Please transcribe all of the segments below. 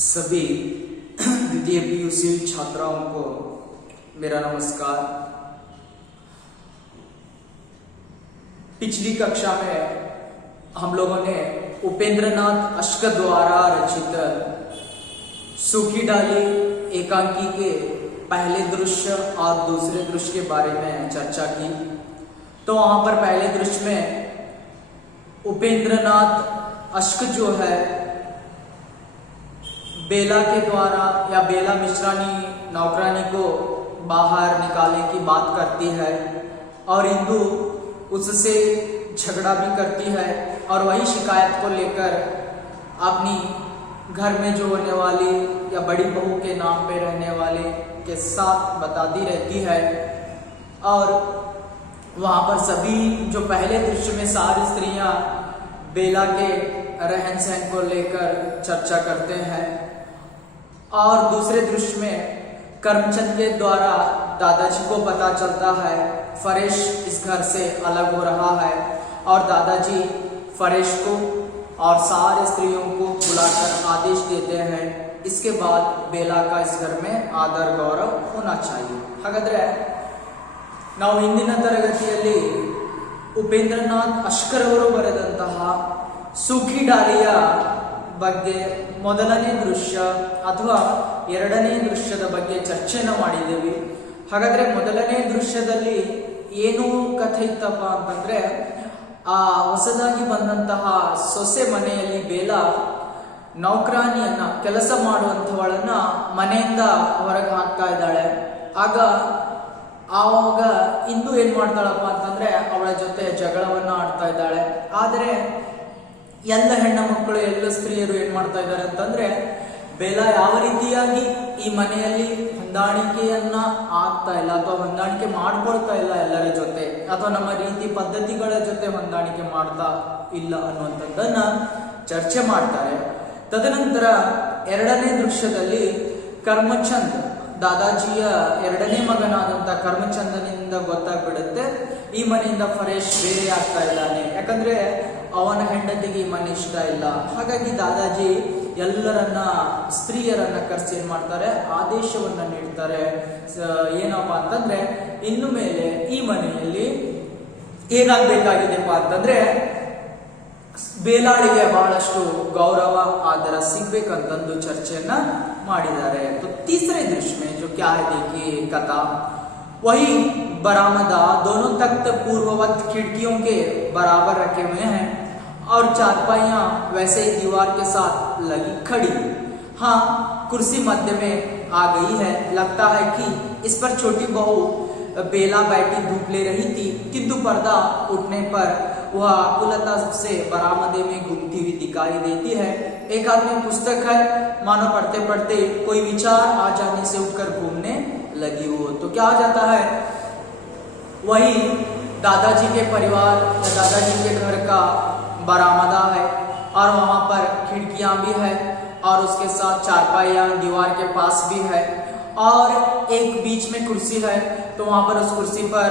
सभी द्वितीय पीयूसी छात्राओं को मेरा नमस्कार। पिछली कक्षा में हम लोगों ने उपेंद्रनाथ अश्क द्वारा रचित सूखी डाली एकांकी के पहले दृश्य और दूसरे दृश्य के बारे में चर्चा की। तो वहां पर पहले दृश्य में उपेंद्रनाथ अश्क जो है बेला के द्वारा या बेला मिश्रानी नौकरानी को बाहर निकालने की बात करती है और इंदु उससे झगड़ा भी करती है और वही शिकायत को लेकर अपनी घर में जो होने वाली या बड़ी बहू के नाम पे रहने वाले के साथ बताती रहती है। और वहां पर सभी जो पहले दृश्य में सारी स्त्रियां बेला के रहन सहन को लेकर चर्चा करते हैं और दूसरे दृश्य में करमचंद के द्वारा दादाजी को पता चलता है फरेश इस घर से अलग हो रहा है और दादाजी फरेश को और सारे स्त्रियों को बुलाकर आदेश देते हैं इसके बाद बेला का इस घर में आदर गौरव होना चाहिए। ಹಾಗಾದ್ರೆ ನಾವು ಇಂದಿನ ತರಗತಿಯಲ್ಲಿ ಉಪೇಂದ್ರನಾಥ್ ಅಶ್ಕರವರು ಬರೆದಂತಹ ಸೂಖಿ ಡಾಲಿಯ ಬಗ್ಗೆ ಮೊದಲನೇ ದೃಶ್ಯ ಅಥವಾ ಎರಡನೇ ದೃಶ್ಯದ ಬಗ್ಗೆ ಚರ್ಚೆಯನ್ನು ಮಾಡಿದ್ದೇವೆ। ಹಾಗಾದ್ರೆ ಮೊದಲನೇ ದೃಶ್ಯದಲ್ಲಿ ಏನು ಕಥೆ ಇತ್ತಪ್ಪ ಅಂತಂದ್ರೆ ಆ ಹೊಸದಾಗಿ ಬಂದಂತಹ ಸೊಸೆ ಮನೆಯಲ್ಲಿ ಬೇಲಾ ನೌಕರಾನಿಯನ್ನ ಕೆಲಸ ಮಾಡುವಂತವಳನ್ನ ಮನೆಯಿಂದ ಹೊರಗೆ ಹಾಕ್ತಾ ಇದ್ದಾಳೆ। ಆವಾಗ ಇಂದು ಏನ್ ಮಾಡ್ತಾಳಪ್ಪ ಅಂತಂದ್ರೆ ಅವಳ ಜೊತೆ ಜಗಳವನ್ನ ಆಡ್ತಾ ಇದ್ದಾಳೆ। ಆದರೆ ಎಲ್ಲ ಹೆಣ್ಣು ಮಕ್ಕಳು ಎಲ್ಲ ಸ್ತ್ರೀಯರು ಏನ್ ಮಾಡ್ತಾ ಇದ್ದಾರೆ ಅಂತಂದ್ರೆ ಬೇಲಾ ಯಾವ ರೀತಿಯಾಗಿ ಈ ಮನೆಯಲ್ಲಿ ಹೊಂದಾಣಿಕೆಯನ್ನ ಆಗ್ತಾ ಇಲ್ಲ ಅಥವಾ ಹೊಂದಾಣಿಕೆ ಮಾಡ್ಕೊಳ್ತಾ ಇಲ್ಲ ಎಲ್ಲರ ಜೊತೆ ಅಥವಾ ನಮ್ಮ ರೀತಿ ಪದ್ಧತಿಗಳ ಜೊತೆ ಹೊಂದಾಣಿಕೆ ಮಾಡ್ತಾ ಇಲ್ಲ ಅನ್ನುವಂಥದ್ದನ್ನ ಚರ್ಚೆ ಮಾಡ್ತಾರೆ। ತದನಂತರ ಎರಡನೇ ದೃಶ್ಯದಲ್ಲಿ ಕರ್ಮಚಂದ್ ದಾದಾಜಿಯ ಎರಡನೇ ಮಗನಾದಂತ ಕರ್ಮಚಂದನಿಂದ ಗೊತ್ತಾಗ್ಬಿಡುತ್ತೆ ಈ ಮನೆಯಿಂದ ಫರೇಶ್ ಬೇರೆ ಆಗ್ತಾ ಇದ್ದಾನೆ, ಯಾಕಂದ್ರೆ ಅವನ ಹೆಂಡತಿಗೆ ಈ ಮನೆ ಇಷ್ಟ ಇಲ್ಲ। ಹಾಗಾಗಿ ದಾದಾಜಿ ಎಲ್ಲರನ್ನ ಸ್ತ್ರೀಯರನ್ನ ಕರೆಸಿ ಏನ್ ಮಾಡ್ತಾರೆ ಆದೇಶವನ್ನ ನೀಡ್ತಾರೆ ಏನಪ್ಪಾ ಅಂತಂದ್ರೆ ಇನ್ನು ಮೇಲೆ ಈ ಮನೆಯಲ್ಲಿ ಏನಾಗ್ಬೇಕಾಗಿದೆಪ್ಪ ಅಂತಂದ್ರೆ ಬೇಲಾಳಿಗೆ ಬಹಳಷ್ಟು ಗೌರವ ಆದರ ಸಿಗ್ಬೇಕಂತಂದು ಚರ್ಚೆಯನ್ನ ಮಾಡಿದ್ದಾರೆ। तो तीसरे दृश्य में जो क्या है देखिए कथा वही बरामदा दोनों तख्त पूर्ववत खिड़कियों के बराबर रखे हुए हैं और चारपाइयां वैसे ही दीवार के साथ लगी खड़ी। हाँ, कुर्सी मध्य में आ गई है। लगता है कि इस पर छोटी बहू बेला बैठी धूप ले रही थी, किंतु पर्दा उठने पर वह आकुलता से बरामदे में घूमती हुई दिखाई देती है। एक हाथ में पुस्तक है, मानो पढ़ते पढ़ते कोई विचार आ जाने से उठकर घूमने लगी हो। तो क्या हो जाता है, वही दादाजी के परिवार या दादाजी के घर का बरामदा है और वहां पर खिड़कियां भी है और उसके साथ चारपाइयां दीवार के पास भी है और एक बीच में कुर्सी है। तो वहां पर उस कुर्सी पर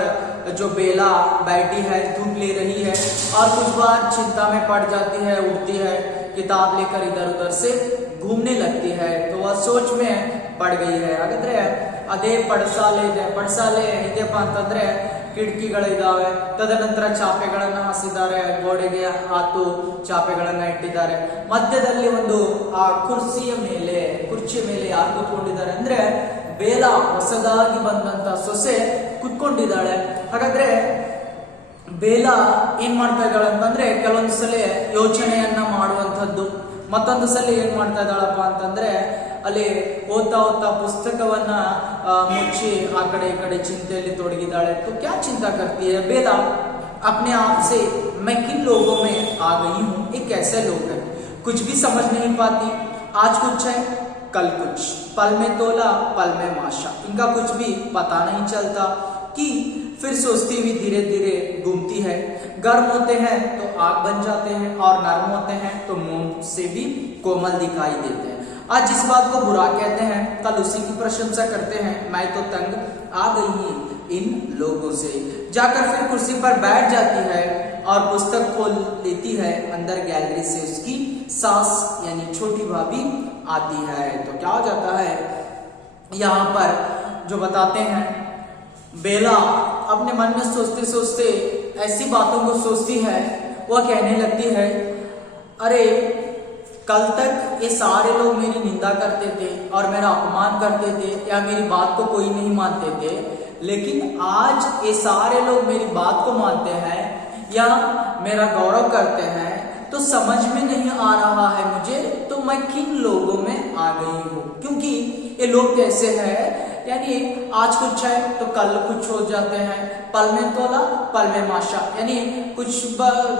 जो बेला बैठी है धूप ले रही है और कुछ बार चिंता में पड़ जाती है, उठती है, किताब लेकर इधर उधर से घूमने लगती है। तो वह सोच में पड़ गई है। ಹಾಗಾದ್ರೆ ಅದೇ ಪಡಸಾಲೆ ಇದೆ, ಪಡಸಾಲೆ ಇದೆಪ್ಪ ಅಂತಂದ್ರೆ ಕಿಟಕಿಗಳಿದಾವೆ, ತದನಂತರ ಚಾಪೆಗಳನ್ನ ಹಾಸಿದ್ದಾರೆ, ಗೋಡೆಗೆ ಹಾತು ಚಾಪೆಗಳನ್ನ ಇಟ್ಟಿದ್ದಾರೆ, ಮಧ್ಯದಲ್ಲಿ ಒಂದು ಆ ಕುರ್ಚಿಯ ಮೇಲೆ ಯಾರು ಕೂತ್ಕೊಂಡಿದ್ದಾರೆ ಅಂದ್ರೆ ಬೇಲಾ ಹೊಸದಾಗಿ ಬಂದಂತ ಸೊಸೆ ಕುತ್ಕೊಂಡಿದ್ದಾಳೆ। ಹಾಗಾದ್ರೆ ಬೇಲಾ ಏನ್ ಮಾಡ್ತಾ ಇದ್ದಾಳೆ ಅಂತಂದ್ರೆ ಕೆಲವೊಂದು ಸಲ ಯೋಚನೆಯನ್ನ ಮಾಡುವಂಥದ್ದು, ಮತ್ತೊಂದು ಸಲ ಏನ್ ಮಾಡ್ತಾ ಇದ್ದಾಳಪ್ಪ ಅಂತಂದ್ರೆ ಅಲ್ಲಿ ಓದ್ತಾ ಪುಸ್ತಕವನ್ನ ಮುಚ್ಚಿ ಆ ಕಡೆ ಈ ಕಡೆ ಚಿಂತೆಯಲ್ಲಿ ತೊಡಗಿದ್ದಾಳೆ। तो क्या चिंता करती है बेला अपने आप से, मैं किन लोगों में आ गई हूँ, ये कैसे लोग हैं, कुछ भी समझ नहीं पाती। आज कुछ है कल कुछ, पल में तोला पल में माशा, इनका कुछ भी पता नहीं चलता। कि फिर सोचती हुई धीरे धीरे घूमती है। गर्म होते हैं तो आग बन जाते हैं और नरम होते हैं तो मोम से भी कोमल दिखाई देते हैं। आज जिस बात को बुरा कहते हैं कल उसी की प्रशंसा करते हैं। मैं तो तंग आ गई हूं इन लोगों से। जाकर फिर कुर्सी पर बैठ जाती है और पुस्तक खोल लेती है। अंदर गैलरी से उसकी सास यानी छोटी भाभी आती है। तो क्या हो जाता है यहाँ पर जो बताते हैं, बेला अपने मन में सोचते सोचते ऐसी बातों को सोचती है, वह कहने लगती है, अरे कल तक ये सारे लोग मेरी निंदा करते थे और मेरा अपमान करते थे या मेरी बात को कोई नहीं मानते थे, लेकिन आज ये सारे लोग मेरी बात को मानते हैं या मेरा गौरव करते हैं, तो समझ में नहीं आ रहा है मुझे तो मैं किन लोगों में आ गई हूँ। क्योंकि ये लोग कैसे हैं, यानी आज कुछ है तो कल कुछ हो जाते हैं, पल में तोला पल में माशा, यानी कुछ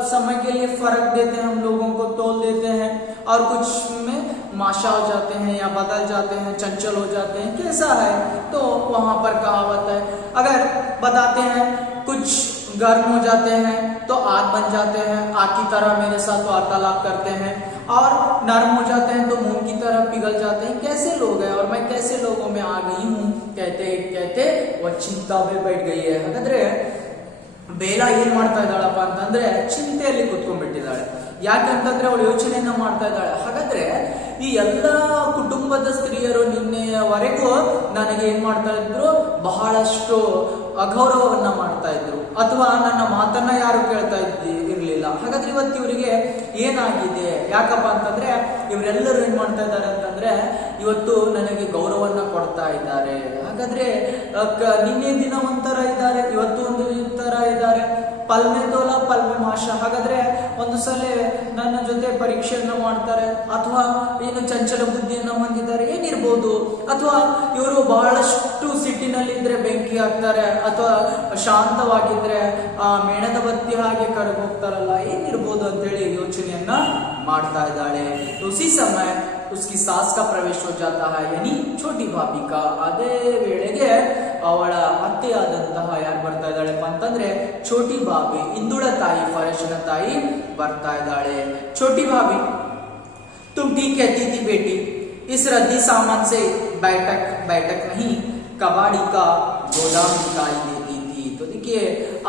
समय के लिए फर्क देते हैं, हम लोगों को तोल देते हैं और कुछ में माशा हो जाते हैं या बदल जाते हैं, चंचल हो जाते हैं, कैसा है। तो वहां पर कहावत है, अगर बताते हैं कुछ गर्म हो जाते हैं तो आग बन जाते हैं, आग की तरह मेरे साथ वार्तालाप करते हैं, और नरम हो जाते हैं तो मून की तरह पिघल जाते हैं। कैसे लोग हैं और मैं कैसे लोगों में आ गई हूँ। कहते कहते वह चिंता में बैठ गई है। हाಗಾದ್ರೆ ಬೇಲ ಏನ್ ಮಾಡ್ತಾ ಇದ್ದಾಳಪ್ಪ ಅಂತಂದ್ರೆ ಚಿಂತೆಯಲ್ಲಿ ಕುತ್ಕೊಂಡ್ಬಿಟ್ಟಿದ್ದಾಳೆ. ಯಾಕಂತಂದ್ರೆ ಅವಳು ಯೋಚನೆಯನ್ನ ಮಾಡ್ತಾ ಇದ್ದಾಳೆ. ಹಾಗಾದ್ರೆ ಈ ಎಲ್ಲ ಕುಟುಂಬದ ಸ್ತ್ರೀಯರು ನಿನ್ನೆಯವರೆಗೂ ನನಗೆ ಏನ್ ಮಾಡ್ತಾ ಇದ್ರು, ಬಹಳಷ್ಟು ಅಗೌರವವನ್ನ ಮಾಡ್ತಾ ಇದ್ರು, ಅಥವಾ ನನ್ನ ಮಾತನ್ನ ಯಾರು ಕೇಳ್ತಾ ಇರ್ಲಿಲ್ಲ. ಹಾಗಾದ್ರೆ ಇವತ್ತು ಇವರಿಗೆ ಏನಾಗಿದೆ, ಯಾಕಪ್ಪ ಅಂತಂದ್ರೆ ಇವರೆಲ್ಲರೂ ಏನ್ ಮಾಡ್ತಾ ಇದ್ದಾರೆ ಅಂತಂದ್ರೆ ಇವತ್ತು ನನಗೆ ಗೌರವನ್ನ ಕೊಡ್ತಾ ಇದ್ದಾರೆ. ಹಾಗಾದ್ರೆ ನಿನ್ನೆ ದಿನ ಒಂಥರ ಇದ್ದಾರೆ, ಇವತ್ತು ಒಂದು ತರ ಇದ್ದಾರೆ, ಪಲ್ಮೆ ತೋಲ ಪಲ್ಮೆ ಮಾಷ. ಹಾಗಾದ್ರೆ ಒಂದು ಸಲ ನನ್ನ ಜೊತೆ ಪರೀಕ್ಷೆಯನ್ನ ಮಾಡ್ತಾರೆ, ಅಥವಾ ಏನು ಚಂಚಲ ಬುದ್ಧಿಯನ್ನ ಹೊಂದಿದ್ದಾರೆ, ಏನಿರ್ಬೋದು, ಅಥವಾ ಇವರು ಬಹಳಷ್ಟು ಸಿಟ್ಟಿನಲ್ಲಿದ್ರೆ ಬೆಂಕಿ ಹಾಕ್ತಾರೆ, ಅಥವಾ ಶಾಂತವಾಗಿದ್ರೆ ಆ ಮೇಣದ ಬತ್ತಿ ಹಾಗೆ ಕರಗಿ ಹೋಗ್ತಾರಲ್ಲ, ಏನಿರ್ಬೋದು ಅಂತೇಳಿ ಯೋಚನೆಯನ್ನ ಮಾಡ್ತಾ ಇದ್ದಾಳೆ. ಉಸಿ ಸಮಯ उसकी सास का प्रवेश हो जाता है, यानी छोटी भाभी का. ಅದೇ ವೇಳೆಗೆ ಅವಳ ಅತ್ತೆಯಾದಂತಹ ಯಾರು ಬರ್ತಾ ಇದ್ದಾಳೆಪ್ಪ ಅಂತಂದ್ರೆ छोटी भाभी, इंदुಳ ತಾಯಿ, ಫರೇಶನ ತಾಯಿ ಬರ್ತಾ ಇದ್ದಾಳೆ. छोटी भाभी, तुम ठीक कहती थी बेटी, इस रद्दी सामान से बैठक नहीं कबाड़ी का गोदाम दिखाई देती थी. तो देखिए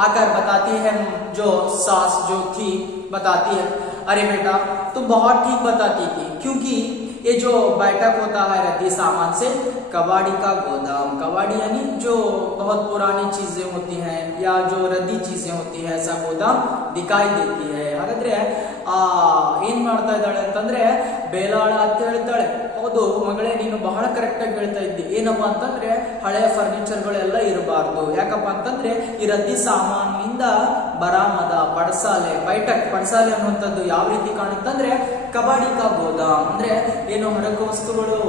आकर बताती है जो सास जो थी, बताती है, अरे बेटा तुम बहुत ठीक बताती थी, क्योंकि ये जो बैठक होता है रद्दी सामान से कबाड़ी का गोदाम, कबाड़ी यानी जो बहुत पुरानी चीजें होती हैं या जो रद्दी चीजें होती है, ऐसा गोदाम दिखाई देती है. ಹಾಗಾದ್ರೆ ಏನ್ ಮಾಡ್ತಾ ಇದ್ದಾಳೆ ಅಂತಂದ್ರೆ ಬೇಲಾಳ ಅಂತ ಹೇಳ್ತಾಳೆ, ಹೌದು ಮಗಳೇ ನೀನು ಬಹಳ ಕರೆಕ್ಟ್ ಆಗಿ ಹೇಳ್ತಾ ಇದ್ದಿ. ಏನಪ್ಪಾ ಅಂತಂದ್ರೆ ಹಳೆಯ ಫರ್ನಿಚರ್ ಗಳೆಲ್ಲ ಇರಬಾರ್ದು. ಯಾಕಪ್ಪ ಅಂತಂದ್ರೆ ಈ ರದ್ದಿ ಸಾಮಾನಿನಿಂದ ಬರಾಮದ ಪಡಸಾಲೆ, ಪಡಸಾಲೆ ಅನ್ನುವಂಥದ್ದು ಯಾವ ರೀತಿ ಕಾಣುತ್ತಂದ್ರೆ ಕಬಾಡಿ ಕಾ ಗೋದಾಮ್, ಅಂದ್ರೆ ಏನು ಹಡಕು ವಸ್ತುಗಳು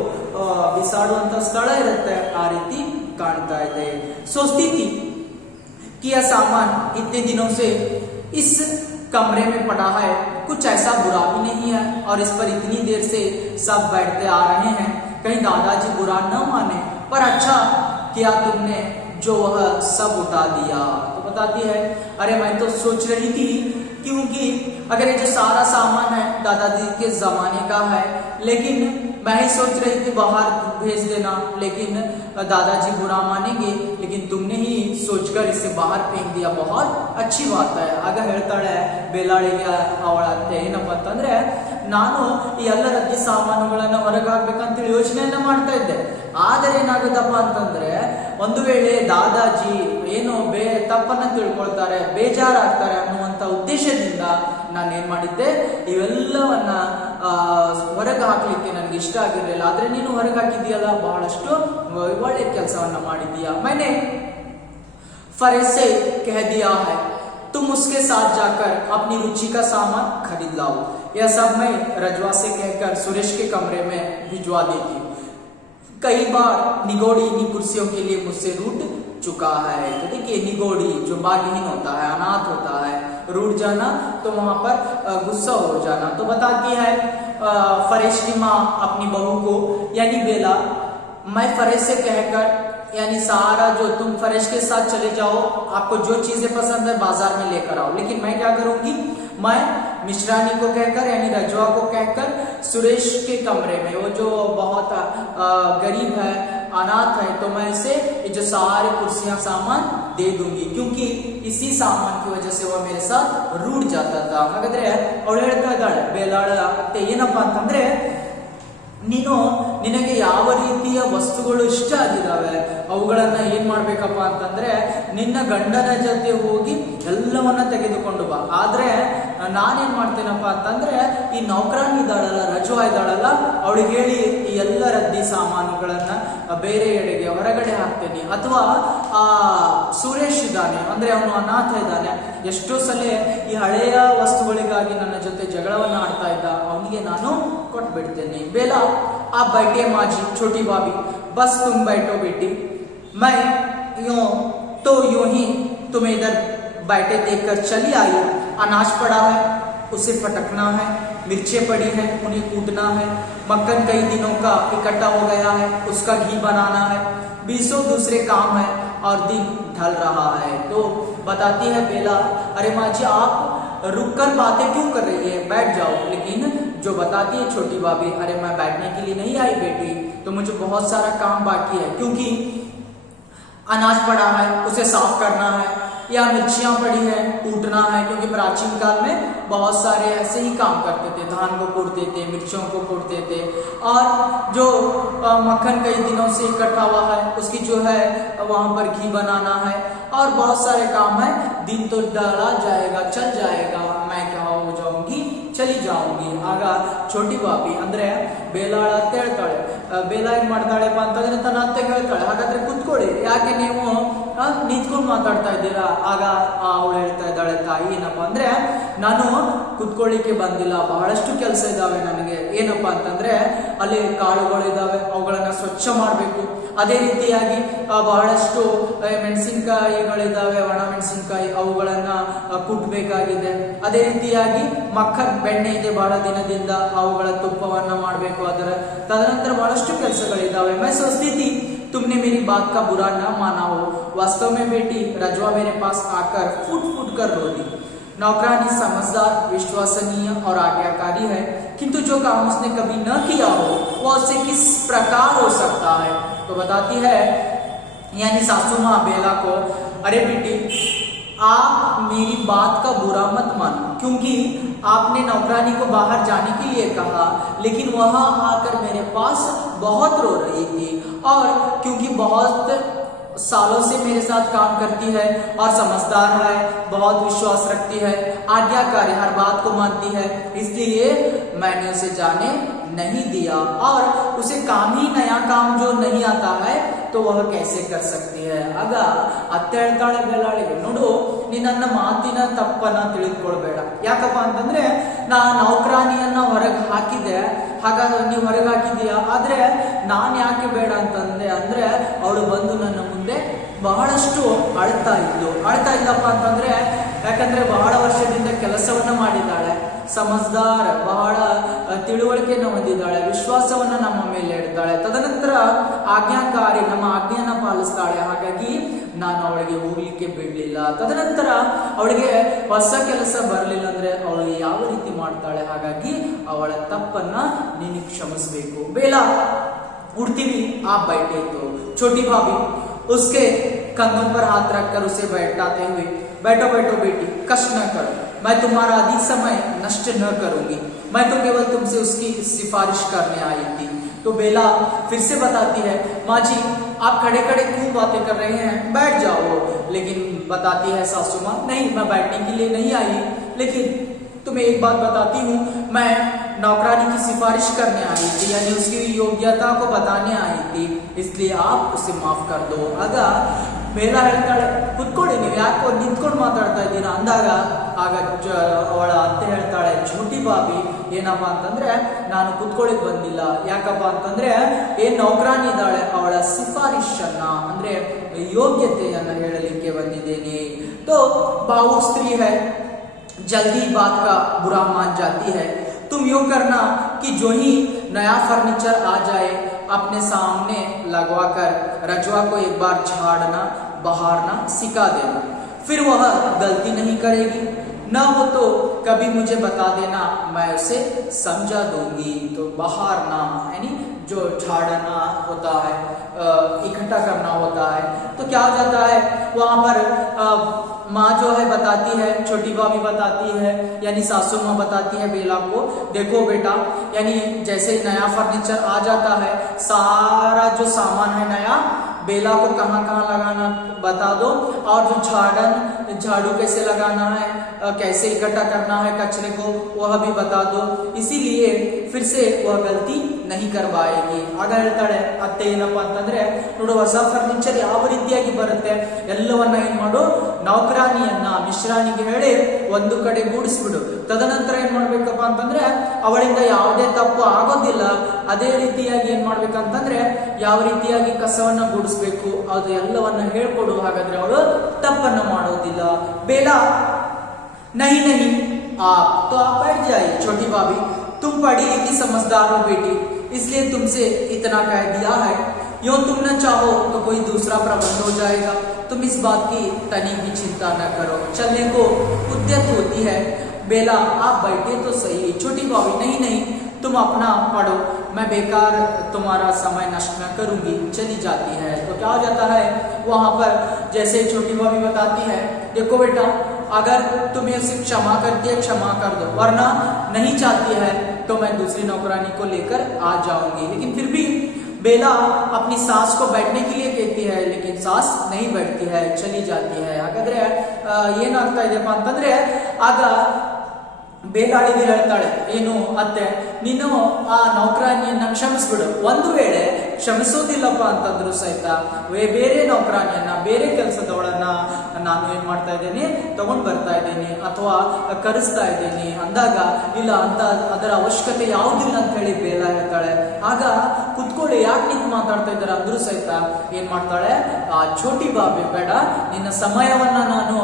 ಬಿಸಾಡುವಂತ ಸ್ಥಳ ಇರುತ್ತೆ, ಆ ರೀತಿ ಕಾಣ್ತಾ ಇದೆ. सोचती थी कि यह सामान इतने दिनों से इस कमरे में पड़ा है, कुछ ऐसा बुरा भी नहीं है, और इस पर इतनी देर से सब बैठते आ रहे हैं, कहीं दादाजी बुरा न माने, पर अच्छा किया तुमने जो वह सब उठा दिया. तो बताती है, अरे मैं तो सोच रही थी, क्योंकि अगर ये जो सारा सामान है दादाजी के जमाने का है, लेकिन मैं ही सोच रही थी बाहर भेज देना, लेकिन दादाजी बुरा मानेंगे, लेकिन तुमने ही सोचकर इसे बाहर फेंक दिया, बहुत अच्छी बात है. ಆಗ ಹೇಳ್ತಾಳೆ ಬೇಲಾಳಿಗೆ ಅವಳ ಅತ್ತೆ, ಏನಪ್ಪ ಅಂತಂದ್ರೆ ನಾನು ಈ ಎಲ್ಲ ರದ್ದಿ ಸಾಮಾನುಗಳನ್ನ ಹೊರಗೆ ಹಾಕ್ಬೇಕಂತೇಳಿ ಯೋಚನೆಯನ್ನ ಮಾಡ್ತಾ ಇದ್ದೆ, ಆದರೆ ಏನಾಗುತ್ತಪ್ಪ ಅಂತಂದ್ರೆ ಒಂದು ವೇಳೆ ದಾದಾಜಿ ಏನು ತಪ್ಪನ್ನ ತಿಳ್ಕೊಳ್ತಾರೆ, ಬೇಜಾರಾಗ್ತಾರೆ ಅನ್ನುವಂತ ಉದ್ದೇಶದಿಂದ ನಾನು ಏನ್ ಮಾಡಿದ್ದೆ, ಇವೆಲ್ಲವನ್ನ ಹೊರಗೆ ಹಾಕ್ಲಿಕ್ಕೆ ನನಗೆ ಇಷ್ಟ ಆಗಿರ್ಲಿಲ್ಲ. ಆದ್ರೆ ನೀನು ಹೊರಗೆ ಹಾಕಿದೀಯಲ್ಲ, ಬಹಳಷ್ಟು ಒಳ್ಳೆ ಕೆಲಸವನ್ನ ಮಾಡಿದೀಯಾ. मैंने फरेज से कह दिया है, तुम उसके साथ जाकर अपनी रुचि का सामान खरीद लाओ. यह सब मैं रजवा से कहकर सुरेश के कमरे में भिजवा देती. कई बार निगोड़ी इन्हीं कुर्सियों के लिए मुझसे रूठ चुका है. तो देखिए निगोड़ी जो भाग्यहीन होता है, अनाथ होता है, रूठ जाना तो वहां पर गुस्सा हो जाना. तो बताती है फरेश की माँ अपनी बहू को, यानी बेला, मैं फरेश से कहकर, यानी सारा जो तुम फरेश के साथ चले जाओ, आपको जो चीजें पसंद है बाजार में लेकर आओ, लेकिन मैं क्या करूंगी, मैं मिश्रानी को कहकर यानी रजवा को कहकर सुरेश के कमरे में, वो जो बहुत गरीब है, अनाथ है, तो मैं इसे ये जो सारे कुर्सियां सामान दे दूंगी, क्योंकि इसी सामान की वजह से वह मेरे साथ रूठ जाता था. ಹಾಗಾದ್ರೆ ಅವಳು ಹೇಳ್ತಾ ಇದ್ದಾಳೆ, ಬೇಲಾಳ ಅತ್ತೆ ಏನಪ್ಪಾ ಅಂತಂದ್ರೆ, ನಿನಗೆ ಯಾವ ರೀತಿಯ ವಸ್ತುಗಳು ಇಷ್ಟ ಆಗಿದಾವೆ ಅವುಗಳನ್ನ ಏನ್ ಮಾಡ್ಬೇಕಪ್ಪ ಅಂತಂದ್ರೆ ನಿನ್ನ ಗಂಡನ ಜೊತೆ ಹೋಗಿ ಎಲ್ಲವನ್ನ ತೆಗೆದುಕೊಂಡು ಬಾ. ಆದ್ರೆ ನಾನೇನ್ ಮಾಡ್ತೇನಪ್ಪ ಅಂತಂದ್ರೆ ಈ ನೌಕರಾಣಿ ಇದ್ದಾಳಲ್ಲ, ರಜುವಾ ಇದ್ದಾಳಲ್ಲ, ಅವಳಿಗೆ ಹೇಳಿ ಈ ಎಲ್ಲ ರದ್ದಿ ಸಾಮಾನುಗಳನ್ನ ಬೇರೆ ಎಡೆಗೆ ಹೊರಗಡೆ ಹಾಕ್ತೇನೆ. ಅಥವಾ ಆ ಸುರೇಶ್ ಇದ್ದಾನೆ, ಅಂದ್ರೆ ಅವನು ಅನಾಥ ಇದ್ದಾನೆ, ಎಷ್ಟೋ ಸಲ ಈ ಹಳೆಯ ವಸ್ತುಗಳಿಗಾಗಿ ನನ್ನ ಜೊತೆ ಜಗಳವನ್ನ ಆಡ್ತಾ ಇದ್ದ, ಅವನಿಗೆ ನಾನು ಕೊಟ್ಬಿಡ್ತೇನೆ. ಬೇಲಾ आप बैठे माँ जी, छोटी भाभी बस तुम बैठो बेटी, मैं यूं तो यूं ही तुम्हें इधर बैठे देखकर चली आई. अनाज पड़ा है उसे फटकना है, मिर्चें पड़ी हैं उन्हें कूटना है, मक्खन कई दिनों का इकट्ठा हो गया है उसका घी बनाना है, 20 दूसरे काम है और दिन ढल रहा है. तो बताती है बेला, अरे माँ जी आप रुक कर बातें क्यों कर रही है, बैठ जाओ. लेकिन जो बताती है छोटी भाभी, अरे मैं बैठने के लिए नहीं आई बेटी, तो मुझे बहुत सारा काम बाकी है, क्योंकि अनाज पड़ा है उसे साफ करना है, या मिर्चियां पड़ी है कूटना है, क्योंकि प्राचीन काल में बहुत सारे ऐसे ही काम करते थे, धान को कूटते थे, मिर्चों को कूटते थे. और जो मक्खन कई दिनों से इकट्ठा हुआ है उसकी जो है वहां पर घी बनाना है, और बहुत सारे काम है. दिन तो डला जाएगा, चल जाएगा, मैं क्या हो जाऊंगी, ಚಲಿ ಜಾऊंगी. ಆಗ ಛೋಟಿ ಬಾಬಿ ಅಂದ್ರೆ ಬೇಲಾಳ ಅಂತ ಹೇಳ್ತಾಳೆ. ಬೇಲಾ ಏನ್ ಮಾಡ್ತಾಳೆಪ್ಪ ಅಂತಂದ್ರೆ ತನ್ನ ಅತ್ತೆಗೆ ಹೇಳ್ತಾಳೆ, ಹಾಗಾದ್ರೆ ಕುತ್ಕೊಳ್ಳಿ, ಯಾಕೆ ನೀವು ನಿಂತ್ಕೊಂಡು ಮಾತಾಡ್ತಾ ಇದ್ದೀರಾ. ಆಗ ಅವಳು ಹೇಳ್ತಾ ಇದ್ದಾಳೆ, ತಾಯಿ ಏನಪ್ಪಾ ಅಂದ್ರೆ ನಾನು ಕುತ್ಕೊಳ್ಳಿಕ್ಕೆ ಬಂದಿಲ್ಲ, ಬಹಳಷ್ಟು ಕೆಲಸ ಇದಾವೆ ನನಗೆ. ಏನಪ್ಪಾ ಅಂತಂದ್ರೆ ಅಲ್ಲಿ ಕಾಳುಗಳು ಇದಾವೆ, ಅವುಗಳನ್ನ ಸ್ವಚ್ಛ ಮಾಡಬೇಕು. ಅದೇ ರೀತಿಯಾಗಿ ಬಹಳಷ್ಟು ಮೆಣಸಿನಕಾಯಿಗಳಿದ್ದಾವೆ, ಒಣ ಮೆಣಸಿನಕಾಯಿ, ಅವುಗಳನ್ನ ಕುಟ್ಟಬೇಕಾಗಿದೆ. ಅದೇ ರೀತಿಯಾಗಿ ಮಕ್ಕನ್ ಬೆಣ್ಣೆ ಇದೆ ಬಹಳ ದಿನದಿಂದ, ಅವುಗಳ ತುಪ್ಪವನ್ನ ಮಾಡಬೇಕು. ತದನಂತರ ಬಹಳಷ್ಟು ಕೆಲಸಗಳಿದ್ದಾವೆ. मैं सोचती थी तुमने मेरी बात का बुरा न माना हो. वास्तव में बेटी रजवा मेरे पास आकर फुट फुट कर रो दी. नौकरानी समझदार, विश्वसनीय और आज्ञाकारी है, किंतु जो काम उसने कभी न किया हो वह उससे किस प्रकार हो सकता है. तो बताती है यानी सासू माँ बेला को, अरे बेटी आप मेरी बात का बुरा मत मानो, क्योंकि आपने नौकरानी को बाहर जाने के लिए कहा, लेकिन वहां आकर मेरे पास बहुत रो रही थी, और क्योंकि बहुत सालों से मेरे साथ काम करती है और समझदार है, बहुत विश्वास रखती है, आज्ञाकारी, हर बात को मानती है, इसलिए मैंने उसे जाने नहीं दिया. और उसे काम ही नया काम जो नहीं आता है तो वह कैसे कर सकती है. ಆಗ ಅತ್ತೆ ಹೇಳ್ತಾಳೆ ಬೇಲಾಳಿಗೆ, ನೋಡು ನೀನ್ ನನ್ನ ಮಾತಿನ ತಪ್ಪನ್ನ ತಿಳಿದುಕೊಳ್ಬೇಡ. ಯಾಕಪ್ಪ ಅಂತಂದ್ರೆ ನಾ ನೌಕರಾನಿಯನ್ನ ಹೊರಗೆ ಹಾಕಿದ್ದೆ, ಹಾಗಾಗಿ ನೀವು ಹೊರಗೆ ಹಾಕಿದೀಯಾ, ಆದ್ರೆ ನಾನ್ ಯಾಕೆ ಬೇಡ ಅಂತಂದೆ ಅಂದ್ರೆ ಅವಳು ಬಂದು ನನ್ನ ಮುಂದೆ ಬಹಳಷ್ಟು ಅಳ್ತಾ ಇದ್ದಪ್ಪ ಅಂತಂದ್ರೆ ಯಾಕಂದ್ರೆ ಬಹಳ ವರ್ಷದಿಂದ ಕೆಲಸವನ್ನ ಮಾಡಿದ್ದಾಳೆ, ಸಮಜ್ದಾರ್, ಬಹಳ ತಿಳುವಳಿಕೆಯನ್ನು ಹೊಂದಿದ್ದಾಳೆ, ವಿಶ್ವಾಸವನ್ನ ನಮ್ಮ ಮೇಲೆ ಇಡ್ತಾಳೆ, ತದನಂತರ ಆಜ್ಞಾಕಾರಿ, ನಮ್ಮ ಆಜ್ಞೆಯನ್ನ ಪಾಲಿಸ್ತಾಳೆ. ಹಾಗಾಗಿ ನಾನು ಅವಳಿಗೆ ಹೋಗ್ಲಿಕ್ಕೆ ಬಿಡ್ಲಿಲ್ಲ. ತದನಂತರ ಅವಳಿಗೆ ಹೊಸ ಕೆಲಸ ಬರಲಿಲ್ಲ ಅಂದ್ರೆ ಅವಳು ಯಾವ ರೀತಿ ಮಾಡ್ತಾಳೆ, ಹಾಗಾಗಿ ಅವಳ ತಪ್ಪನ್ನ ನೀನು ಕ್ಷಮಿಸಬೇಕು. ಬೇಲಾ उड़ती भी आप बैठे तो छोटी भाभी उसके कंधों पर हाथ रखकर उसे बैठाते हुए, बैठो बैठो बेटी, कष्ट न करो, मैं तुम्हारा अधिक समय नष्ट न करूंगी, मैं तो केवल तुमसे उसकी सिफारिश करने आई थी. तो बेला फिर से बताती है, माँ जी आप खड़े खड़े क्यों बातें कर रहे हैं, बैठ जाओ. लेकिन बताती है सासू माँ, नहीं मैं बैठने के लिए नहीं आई, लेकिन तुम्हें एक बात बताती हूँ, मैं नौकरानी की सिफारिश करने आई थी, यानी उसकी योग्यता को बताने आई थी, इसलिए आप उसे माफ कर दो. ಆಗ ಬೇಲಾ ಹೇಳ್ತಾಳೆ, ಕುತ್ಕೊಳ್ಳಿ, ನೀವು ಯಾಕೋ ನಿಂತ್ಕೊಂಡು ಮಾತಾಡ್ತಾ ಇದ್ದೀರಾ ಅಂದಾಗ ಆಗ ಅವಳ ಅತ್ತೆ ಹೇಳ್ತಾಳೆ, ಛೋಟಿ ಬಾಬಿ ಏನಪ್ಪಾ ಅಂತಂದ್ರೆ ನಾನು ಕುತ್ಕೊಳ್ಳಿಕ್ ಬಂದಿಲ್ಲ, ಯಾಕಪ್ಪ ಅಂತಂದ್ರೆ ಏನ್ ನೌಕರಾನಿ ಇದ್ದಾಳೆ ಅವಳ ಸಿಫಾರಿಶನ್ನ ಅಂದ್ರೆ ಯೋಗ್ಯತೆಯನ್ನ ಹೇಳಲಿಕ್ಕೆ ಬಂದಿದ್ದೇನೆ. तो भावुक स्त्री है, जल्दी बात का बुरा मान जाती है. तुम यूं करना कि जो ही नया फर्नीचर आ जाए अपने सामने लगवाकर रजवा को एक बार झाड़ना बहारना सिखा देना, फिर वह गलती नहीं करेगी, न हो तो कभी मुझे बता देना, मैं उसे समझा दूंगी. तो बहारना यानी जो झाड़ना होता है, इकट्ठा करना होता है, तो क्या हो जाता है वहां पर माँ जो है बताती है, छोटी भाभी बताती है, यानी सासू माँ बताती है बेला को, देखो बेटा, यानी जैसे ही नया फर्नीचर आ जाता है, सारा जो सामान है नया, बेला को कहाँ कहाँ लगाना बता दो, और जो झाड़ू कैसे लगाना है, कैसे इकट्ठा करना है कचरे को, वह भी बता दो। इसीलिए फिर से वह गलती नहीं करवाएगी। ಆಗ ಹೇಳ್ತಾಳೆ ಅತ್ತೆ ಏನಪ್ಪ ಅಂತಂದ್ರೆ, ನೋಡು ಹೊಸ ಫರ್ನಿಚರ್ ಯಾವ ರೀತಿಯಾಗಿ ಬರುತ್ತೆ ಎಲ್ಲವನ್ನ ಏನ್ ಮಾಡು, ನೌಕರಾನಿಯನ್ನ ಮಿಶ್ರಾಣಿಗೆ ಹೇಳಿ ಒಂದು ಕಡೆ ಗೂಡಿಸ್ಬಿಡು. ತದನಂತರ ಏನ್ ಮಾಡ್ಬೇಕಪ್ಪ ಅಂತಂದ್ರೆ ಅವಳಿಂದ ಯಾವುದೇ ತಪ್ಪು ಆಗೋದಿಲ್ಲ. ಅದೇ ರೀತಿಯಾಗಿ ಏನ್ ಮಾಡ್ಬೇಕಂತಂದ್ರೆ ಯಾವ ರೀತಿಯಾಗಿ ಕಸವನ್ನ ಗೂಡಿಸ್ಬೇಕು ಅದು ಎಲ್ಲವನ್ನ ಹೇಳ್ಕೊಡು. ಹಾಗಾದ್ರೆ ಅವಳು ತಪ್ಪನ್ನ ಮಾಡೋದಿಲ್ಲ. ಬೇಲಾ नहीं नहीं आप तो आप बैठ जाइए छोटी भाभी, तुम पढ़ी लिखी समझदार हो बेटी, इसलिए तुमसे इतना कह दिया है। यूं तुम न चाहो तो कोई दूसरा प्रबंध हो जाएगा, तुम इस बात की तनी भी चिंता न करो। चलने को उद्यत होती है। बेला आप बैठे तो सही। छोटी भाभी नहीं नहीं तुम अपना पढ़ो, मैं बेकार तुम्हारा समय नष्ट न करूंगी, चली जाती है। तो क्या हो जाता है वहां पर, जैसे छोटी भाभी बताती है, देखो बेटा अगर तुम्हें उसे क्षमा करती है क्षमा कर दो, वरना नहीं चाहती है तो मैं दूसरी नौकरानी को लेकर आ जाऊंगी। लेकिन फिर भी बेला अपनी सास को बैठने के लिए कहती है, लेकिन सास नहीं बैठती है, चली जाती है। ಹಾಗಾದ್ರೆ ಏನಾಗ್ತಾ ಇದೆಪ್ಪ ಅಂತಂದ್ರೆ, ಆಗ ಬೇಲಾಳಿಗೆ ಹೇಳ್ತಾಳೆ, ಏನು ಅತ್ತೆ ನೀನು ಆ ನೌಕರಾನಿಯನ್ನ ಕ್ಷಮಿಸ್ಬಿಡು. ಒಂದು ವೇಳೆ ಕ್ಷಮಿಸೋದಿಲ್ಲಪ್ಪ ಅಂತಂದ್ರು ಸಹಿತ ಬೇರೆ ನೌಕರಾನಿಯನ್ನ, ಬೇರೆ ಕೆಲಸದವಳನ್ನ ನಾನು ಏನ್ ಮಾಡ್ತಾ ಇದ್ದೇನೆ, ತಗೊಂಡ್ ಬರ್ತಾ ಇದ್ದೇನೆ ಅಥವಾ ಕರೆಸ್ತಾ ಇದ್ದೇನೆ ಅಂದಾಗ, ಇಲ್ಲ ಅಂತ ಅದರ ಅವಶ್ಯಕತೆ ಯಾವುದಿಲ್ಲ ಅಂತ ಹೇಳಿ ಬೇಲ ಹೇಳ್ತಾಳೆ. ಆಗ ಕುತ್ಕೊಳ್ಳಿ, ಯಾಕೆ ನಿಂತು ಮಾತಾಡ್ತಾ ಇದ್ದಾರೆ ಅಂದ್ರೂ ಸಹಿತ ಏನ್ ಮಾಡ್ತಾಳೆ, ಆ ಛೋಟಿ ಬಾಬಿ ಬೇಡ, ನಿನ್ನ ಸಮಯವನ್ನ ನಾನು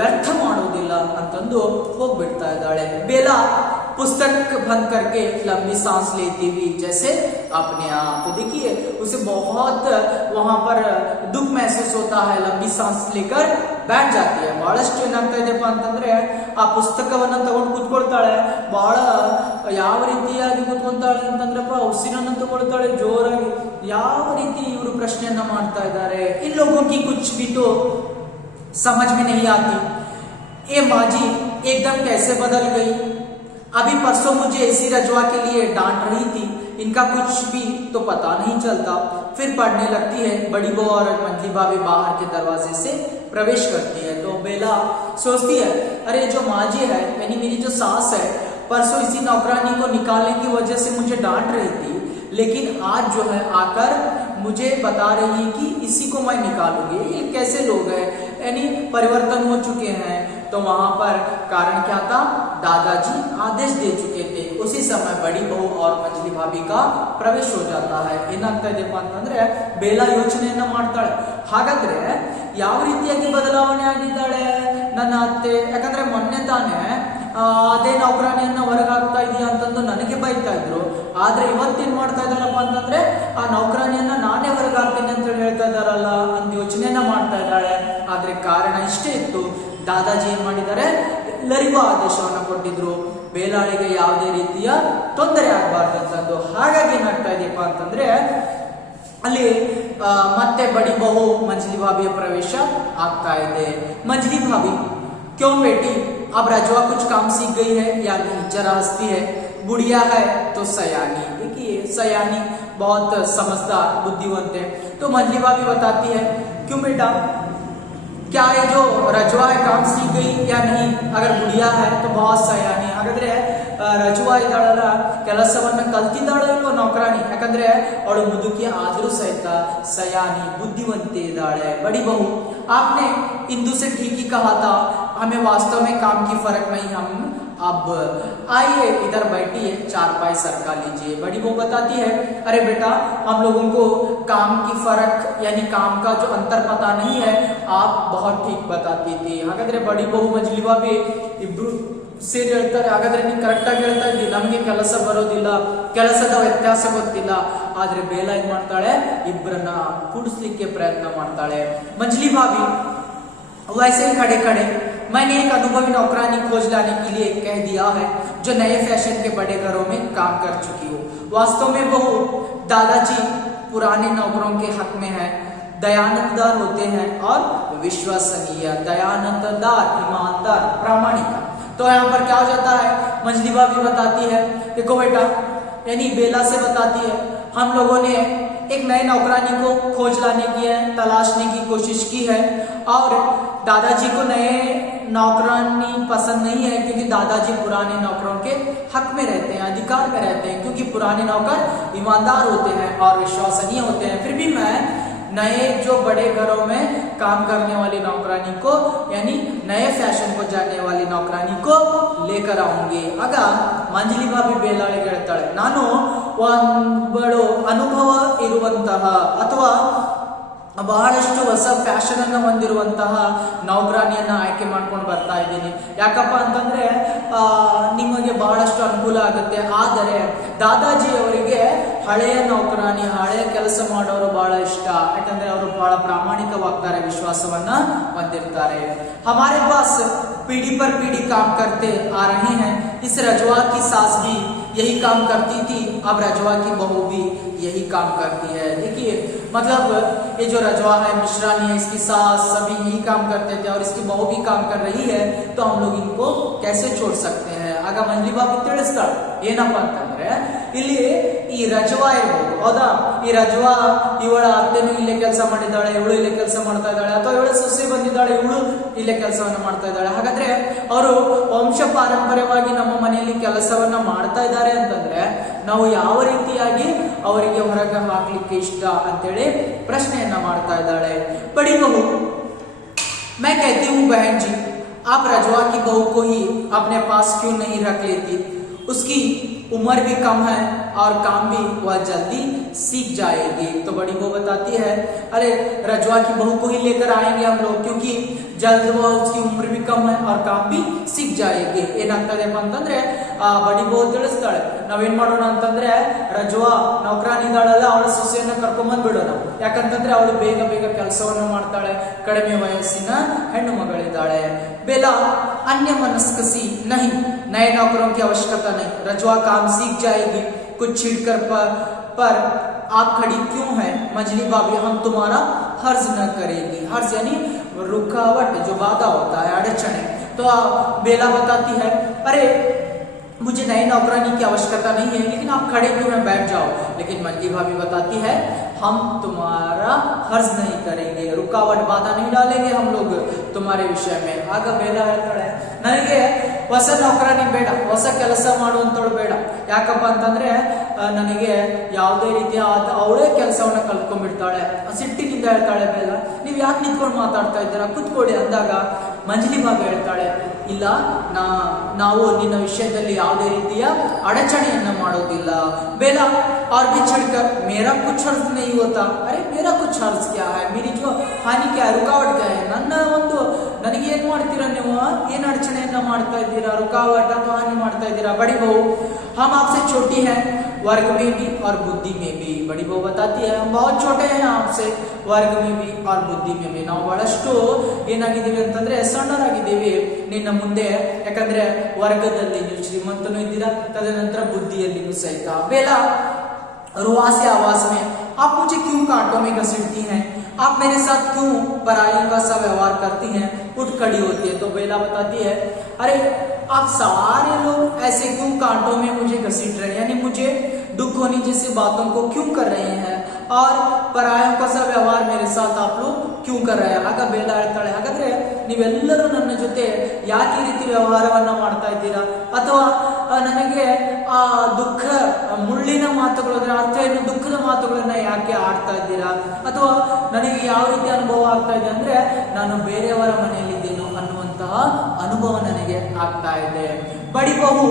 ವ್ಯರ್ಥ ಮಾಡೋದಿಲ್ಲ ಅಂತಂದು ಹೋಗ್ಬಿಡ್ತಾ ಇದ್ದಾಳೆ. बेला पुस्तक बंद करके लंबी सांस लेती हुई जैसे अपने आप, तो देखिए उसे बहुत वहां पर दुख महसूस होता है, लंबी सांस लेकर बैठ जाती है. ಬಹಳಷ್ಟು ಏನಾಗ್ತಾ ಇದೆಪ್ಪ ಅಂತಂದ್ರೆ, ಆ ಪುಸ್ತಕವನ್ನ ತಗೊಂಡು ಕೂತ್ಕೊಳ್ತಾಳೆ. ಬಹಳ ಯಾವ ರೀತಿಯಾಗಿ ಕೂತ್ಕೊಳ್ತಾಳೆ ಅಂತಂದ್ರಪ್ಪ, ಉಸಿರನ್ನ ತಗೊಳ್ತಾಳೆ ಜೋರಾಗಿ. ಯಾವ ರೀತಿ ಇವರು ಪ್ರಶ್ನೆಯನ್ನ ಮಾಡ್ತಾ ಇದ್ದಾರೆ. इन लोगों की कुछ भी तो समझ में नहीं आती. ये माँ जी एकदम कैसे बदल गई, अभी परसों मुझे ऐसी रजवा के लिए डांट रही थी, इनका कुछ भी तो पता नहीं चलता. फिर पढ़ने लगती है. बड़ी बहू और मंझली भाभी बाहर के दरवाजे से प्रवेश करती है. तो बेला सोचती है, अरे जो माँ जी है, यानी मेरी जो सास है, परसों इसी नौकरानी को निकालने की वजह से मुझे डांट रही थी, लेकिन आज जो है आकर मुझे बता रही है कि इसी को मैं निकालूंगी. ये कैसे लोग हैं, यानी परिवर्तन हो चुके हैं. तो वहां पर कारण क्या था, दादाजी आदेश दे चुके थे. उसी समय बड़ी बहू और मंझली भाभी का प्रवेश हो जाता है. ಏನಾಗ್ತಾ ಇದೆಪ್ಪ ಅಂತಂದ್ರೆ, ಬೇಲಾ ಯೋಚನೆಯನ್ನ ಮಾಡ್ತಾಳೆ. ಹಾಗಾದ್ರೆ ಯಾವ ರೀತಿಯಾಗಿ ಬದಲಾವಣೆ ಆಗಿದ್ದಾಳೆ ನನ್ನ ಅತ್ತೆ, ಯಾಕಂದ್ರೆ ಮೊನ್ನೆ ತಾನೇ ಅದೇ ನೌಕರಾಣಿಯನ್ನ ಹೊರಗಾಗ್ತಾ ಇದೆಯಾ ಅಂತಂದು ನನಗೆ ಬೈತಾ ಇದ್ರು, ಆದ್ರೆ ಇವತ್ತೇನ್ ಮಾಡ್ತಾ ಇದ್ದಾರಪ್ಪ ಅಂತಂದ್ರೆ ಆ ನೌಕರಾಣಿಯನ್ನ ನಾನೇ ಹೊರಗಾಗ್ತೇನೆ ಅಂತ ಹೇಳ್ತಾ ಇದ್ದಾರಲ್ಲ ಅಂತ ಯೋಚನೆಯನ್ನ ಮಾಡ್ತಾ ಇದ್ದಾಳೆ. ಆದ್ರೆ ಕಾರಣ ಇಷ್ಟೇ ಇತ್ತು, ದಾದಾಜಿ ಏನ್ ಮಾಡಿದ್ದಾರೆ, ಎಲ್ಲರಿಗೂ ಆದೇಶವನ್ನ ಕೊಟ್ಟಿದ್ರು, ಬೇಲಾಳಿಗೆ ಯಾವುದೇ ರೀತಿಯ ತೊಂದರೆ ಆಗಬಾರ್ದು ಅಂತಂದು. ಹಾಗಾಗಿ ಏನಾಗ್ತಾ ಇದೆಯಪ್ಪ ಅಂತಂದ್ರೆ, ಅಲ್ಲಿ ಮತ್ತೆ ಬಡಿ ಬಹು ಮಂಜಲಿ ಭಾಭಿಯ ಪ್ರವೇಶ ಆಗ್ತಾ ಇದೆ. ಮಂಜಲಿ ಭಾಭಿ, क्यों बेटी अब रजवा कुछ काम सीख गई है या नहीं, जरा हंसती है. बुढ़िया है तो सयानी. देखिए सयानी बहुत समझदार बुद्धिवंत है. तो मंजली भाभी बताती है, क्यों बेटा क्या ये जो रजवा है काम सीख गई या नहीं, अगर बुढ़िया है तो बहुत सयानी. ಹಾಗಾದ್ರೆ ರಜುವಾ ಇದ್ದಾಳಲ್ಲ, ಕೆಲಸವನ್ನ ಕಲ್ತಿದ್ದಾಳೋ ಇಲ್ವೋ ನೌಕರಾಣಿ, ಯಾಕಂದ್ರೆ ಅವಳು ಮುದುಕಿ ಆದ್ರೂ ಸಹಿತ ಸಯಾನಿ ಬುದ್ಧಿವಂತೆ ಇದ್ದಾಳೆ. बड़ी बहू आपने इंदु से ठीक ही कहा था, हमें वास्तव में काम की फर्क नहीं, हम अब आइए इधर बैठिए, चारपाई सरका लीजिए. बड़ी बहू बताती है, अरे बेटा हम लोगों को काम की फर्क यानी काम का जो अंतर पता नहीं है, आप बहुत ठीक बताती थी. ಹಾಗಾದ್ರೆ ಬಡಿ ಬಹು ಮಂಜಲಿ ಭಾಭಿ ಇಬ್ರು ಸೇರಿ ಹೇಳ್ತಾರೆ, ಹಾಗಾದ್ರೆ ನೀನು ಕರೆಕ್ಟ್ ಆಗಿ ಹೇಳ್ತಾ ಇದ್ದಿ, ನಮಗೆ ಕೆಲಸ ಬರೋದಿಲ್ಲ, ಕೆಲಸದ ವ್ಯತ್ಯಾಸ ಗೊತ್ತಿಲ್ಲ. ಆದ್ರೆ ಬೇಲಾ ಏನ್ ಮಾಡ್ತಾಳೆ, ಇಬ್ಬರನ್ನ ಕೂಡಿಸ್ಲಿಕ್ಕೆ ಪ್ರಯತ್ನ ಮಾಡ್ತಾಳೆ. ಮಂಜಲಿ ಭಾಭಿ वैसे ही खड़े खड़े मैंने एक अनुभवी नौकरानी खोज लाने के लिए कह दिया है जो नए फैशन के बड़े घरों में काम कर चुकी हो। वास्तव में वो दादाजी पुराने नौकरों के हक में है, दयानतदार होते हैं और विश्वसनीय। दयानतदार, ईमानदार, प्रामाणिक। तो यहाँ पर क्या हो जाता है, मंजली भाभी बताती है, देखो बेटा, यानी बेला से बताती है, हम लोगों ने एक नए नौकरानी को खोज लाने की है, तलाशने की कोशिश की है और दादाजी को नए नौकरानी पसंद नहीं है क्योंकि दादाजी पुराने नौकरों के हक में रहते हैं, अधिकार में रहते हैं, क्योंकि पुराने नौकर ईमानदार होते हैं और विश्वसनीय होते हैं। फिर भी मैं नए जो बड़े घरों में काम करने वाली नौकरानी को, यानी नए फैशन को जानने वाली नौकरानी को लेकर आऊंगी। आಗ ಮಂಜಲಿ ಬಾಬಿ ಬೇಲಾಳಿಗೆ ಹೇಳ್ತಾಳೆ, ನಾನು ಒಂದು ಅನುಭವ ಇರುವಂತಹ ಅಥವಾ ಬಹಳಷ್ಟು ಹೊಸ ಫ್ಯಾಷನ್ ಅನ್ನು ಹೊಂದಿರುವಂತಹ ನೌಕರಾನಿಯನ್ನ ಆಯ್ಕೆ ಮಾಡ್ಕೊಂಡು ಬರ್ತಾ ಇದ್ದೀನಿ. ಯಾಕಪ್ಪ ಅಂತಂದ್ರೆ ನಿಮಗೆ ಬಹಳಷ್ಟು ಅನುಕೂಲ ಆಗುತ್ತೆ. ಆದರೆ ದಾದಾಜಿ ಅವರಿಗೆ ಹಳೆಯ ನೌಕರಾನಿ, ಹಳೆಯ ಕೆಲಸ ಮಾಡೋರು ಬಹಳ ಇಷ್ಟ. ಯಾಕಂದ್ರೆ ಅವರು ಬಹಳ ಪ್ರಾಮಾಣಿಕವಾಗ್ತಾರೆ, ವಿಶ್ವಾಸವನ್ನ ಹೊಂದಿರ್ತಾರೆ. हमारे पास पीढ़ी पर पीढ़ी काम करते आ रहे हैं. इस रजवा की सास भी यही काम करती थी, अब रजवा की बहू भी यही काम करती है. देखिए, मतलब ये जो रजवा है, मिश्रानी है, इसकी सास सभी यही काम करते थे और इसकी बहू भी काम कर रही है, तो हम लोग इनको कैसे छोड़ सकते हैं. ಆಗ ಮಂಜಲಿ ಬಾಬಿ ತಿಳಿಸ್ತಾಳೆ, ಏನಪ್ಪಾ ಅಂತಂದ್ರೆ ಇಲ್ಲಿ ಈ ರಜವಾ ಇರ್ಬೋದು, ಹೌದಾ, ಈ ರಜವಾ ಇವಳ ಅತ್ತೆನೂ ಇಲ್ಲೇ ಕೆಲಸ ಮಾಡಿದ್ದಾಳೆ, ಇವಳು ಇಲ್ಲೇ ಕೆಲಸ ಮಾಡ್ತಾ ಇದ್ದಾಳೆ, ಅಥವಾ ಇವಳ ಸೊಸೆ ಬಂದಿದ್ದಾಳೆ, ಇವಳು ಇಲ್ಲೇ ಕೆಲಸವನ್ನ ಮಾಡ್ತಾ ಇದ್ದಾಳೆ. ಹಾಗಾದ್ರೆ ಅವರು ವಂಶ ಪಾರಂಪರ್ಯವಾಗಿ ನಮ್ಮ ಮನೆಯಲ್ಲಿ ಕೆಲಸವನ್ನ ಮಾಡ್ತಾ ಇದ್ದಾರೆ ಅಂತಂದ್ರೆ ನಾವು ಯಾವ ರೀತಿಯಾಗಿ ಅವರಿಗೆ ಹೊರಗೆ ಹಾಕ್ಲಿಕ್ಕೆ ಇಷ್ಟ ಅಂತೇಳಿ ಪ್ರಶ್ನೆಯನ್ನ ಮಾಡ್ತಾ ಇದ್ದಾಳೆ. ಬಡಿ ಬಹು, मैं कहती हूँ बहन जी, आप रजवा की बहू को ही अपने पास क्यों नहीं रख लेती. उसकी उम्र भी कम है और काम भी वह जल्दी सीख जाएगी. तो बड़ी बहू बताती है, अरे रजवा की बहू को ही लेकर आएंगे हम लोग, क्योंकि जल्द वह, उसकी उम्र भी कम है और काम भी सीख जाएगी. ಏನಾಗ್ತದೆಪ್ಪ ಅಂತಂದ್ರೆ ಬಡಿ ಬಹೂ ತಿಳಿಸ್ತಾಳೆ, ನಾವೇನ್ ಮಾಡೋಣ ಅಂತಂದ್ರೆ ರಜವಾ ನೌಕರಾನಿ ಇದ್ದಾಳಲ್ಲ, ಅವಳ ಸೊಸೆಯನ್ನ ಕರ್ಕೊಂಬಂದ್ ಬಿಡೋಣ. ಯಾಕಂತಂದ್ರೆ ಅವಳು ಬೇಗ ಬೇಗ ಕೆಲಸವನ್ನು ಮಾಡ್ತಾಳೆ, ಕಡಿಮೆ ವಯಸ್ಸಿನ ಹೆಣ್ಣು ಮಗಳಿದ್ದಾಳೆ. बेला अन्य मनस्क सी नहीं, नए नौकरों की आवश्यकता नहीं, रजवा काम सीख जाएगी. कुछ छीड़कर पर आप खड़ी क्यों है मंजली भाभी, हम तुम्हारा हर्ज न करेगी. हर्ज यानी रुकावट, जो बाधा होता है, अड़चने. तो बेला बताती है, अरे मुझे नई नौकरानी की आवश्यकता नहीं है, लेकिन आप खड़े क्यों हैं, बैठ जाओ. लेकिन मंजली भाभी बताती है, हम तुम्हारा हर्ज नहीं करेंगे, रुकावट, बाधा नहीं डालेंगे हम लोग तुम्हारे विषय में. ಆಗ ಬೇಡ ಹೇಳ್ತಾಳೆ, ನನಗೆ ಹೊಸ ನೌಕರಾನಿ ಬೇಡ, ಹೊಸ ಕೆಲಸ ಮಾಡುವಂತವಳು ಬೇಡ. ಯಾಕಪ್ಪ ಅಂತಂದ್ರೆ ನನಗೆ ಯಾವುದೇ ರೀತಿಯ ಅವಳೇ ಕೆಲಸವನ್ನ ಕಲ್ತ್ಕೊಂಡ್ಬಿಡ್ತಾಳೆ. ಸಿಟ್ಟಿನಿಂದ ಹೇಳ್ತಾಳೆ ಬೇಡ, ನೀವ್ ಯಾಕೆ ನಿಂತ್ಕೊಂಡು ಮಾತಾಡ್ತಾ ಇದ್ದೀರಾ, ಕುತ್ಕೊಳ್ಳಿ ಅಂದಾಗ ಮಂಜಲಿ ಬಾಬಿ ಹೇಳ್ತಾಳೆ, ಇಲ್ಲ, ನಾವು ನಿನ್ನ ವಿಷಯದಲ್ಲಿ ಯಾವುದೇ ರೀತಿಯ ಅಡಚಣೆಯನ್ನ ಮಾಡೋದಿಲ್ಲ. ಬೇಲಾ और भी छड़कर मेरा कुछ अर्ज नहीं होता. अरे मेरा कुछ अर्ज क्या है, मेरी जो हानि क्या है, रुकावट क्या है, ನನ್ನ ಒಂದು ನನಗೆ ಏನ್ ಮಾಡ್ತೀರಾ ನೀವು, ಏನ್ ಅಡಚಣೆಯನ್ನ ಮಾಡ್ತಾ ಇದ್ದೀರಾ, रुकावट ಅಥವಾ ಹಾನಿ ಮಾಡ್ತಾ ಇದ್ದೀರಾ. बड़ी बहू, हम आपसे छोटी हैं, वर्ग में भी और बुद्धि में भी. बड़ी बहू बताती है, हम बहुत छोटे हैं आपसे, वर्ग में भी और बुद्धि में भी. ನಾವು ಬಹಳಷ್ಟು ಏನಾಗಿದ್ದೀವಿ ಅಂತಂದ್ರೆ ಸಣ್ಣರಾಗಿದ್ದೀವಿ ನಿನ್ನ ಮುಂದೆ. ಯಾಕಂದ್ರೆ ವರ್ಗದಲ್ಲಿ ನೀವು ಶ್ರೀಮಂತನೂ ಇದ್ದೀರಾ, ತದನಂತರ ಬುದ್ಧಿಯಲ್ಲಿಯೂ ಸಹಿತ. ಬೇಲಾ रुआ से आवाज में, आप मुझे क्यों कांटों में घसीटती हैं, आप मेरे साथ क्यों पराइयों का सा व्यवहार करती हैं. उठ खड़ी होती है. तो बेला बताती है, अरे आप सारे लोग ऐसे क्यों कांटों में मुझे घसीट रहे हैं, यानी मुझे दुख होने जैसी बातों को क्यों कर रहे हैं और परायों का सा व्यवहार मेरे साथ आप लोग क्यों कर रहे हैं. ಆಗ ಬೇಡ ಹೇಳ್ತಾಳೆ, ಹಾಗಾದ್ರೆ ನೀವೆಲ್ಲರೂ ನನ್ನ ಜೊತೆ ಯಾಕೆ ಈ ರೀತಿ ವ್ಯವಹಾರವನ್ನ ಮಾಡ್ತಾ ಇದ್ದೀರಾ, ಅಥವಾ ನನಗೆ ಆ ದುಃಖ ಮುಳ್ಳಿನ ಮಾತುಗಳು, ಅದರ ಅರ್ಥ ಏನು, ದುಃಖದ ಮಾತುಗಳನ್ನ ಯಾಕೆ ಆಡ್ತಾ ಇದ್ದೀರಾ, ಅಥವಾ ನನಗೆ ಯಾವ ರೀತಿ ಅನುಭವ ಆಗ್ತಾ ಇದೆ ಅಂದ್ರೆ ನಾನು ಬೇರೆಯವರ ಮನೆಯಲ್ಲಿದ್ದೇನೋ ಅನ್ನುವಂತಹ ಅನುಭವ ನನಗೆ ಆಗ್ತಾ ಇದೆ. ಬಡಿ ಬಹು,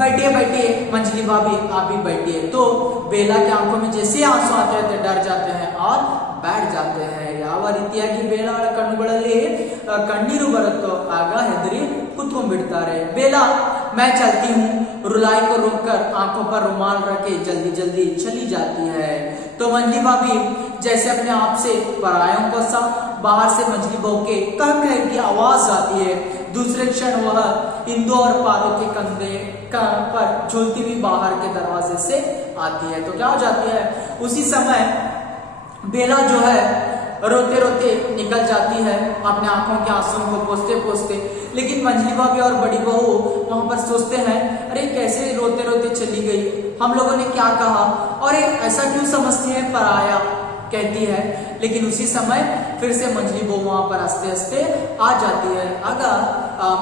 बैठिए बैठिए मंजली भाभी, आप भी बैठिए. तो बेला के आंखों में जैसे आंसू आते हैं, डर जाते हैं और बैठ जाते हैं. ಯಾವ ರೀತಿಯಾಗಿ ಬೇಲಾಳ ಕಣ್ಣುಗಳಲ್ಲಿ ಕಣ್ಣೀರು ಬರುತ್ತೋ ಆಗ ಹೆದರಿ ಕುತ್ಕೊಂಡ್ಬಿಡ್ತಾರೆ. ಬೇಲಾ, मैं चलती हूँ, रुलाई को रोककर आंखों पर रुमाल रखे जल्दी जल्दी चली जाती है. तो मंजली भाभी जैसे अपने आप से परायों को सा बाहर से मंजली बहू के कह की आवाज आती है। दूसरे क्षण वह इंदु और पारो के कंधे पर झूलती हुई बाहर के दरवाजे से आती है। तो क्या हो जाती है, उसी समय बेला जो है रोते रोते निकल जाती है अपने आंखों के आंसुओं को पोंछते पोंछते। लेकिन मंजली भाभी और बड़ी बहू वहां पर सोचते हैं, अरे कैसे रोते रोते चली गई, हम लोगों ने क्या कहा, और ऐसा क्यों समझती है पराया, कहती है। लेकिन उसी समय फिर से मंजली बहू वहां पर हंसते हंसते आ जाती है। आಗ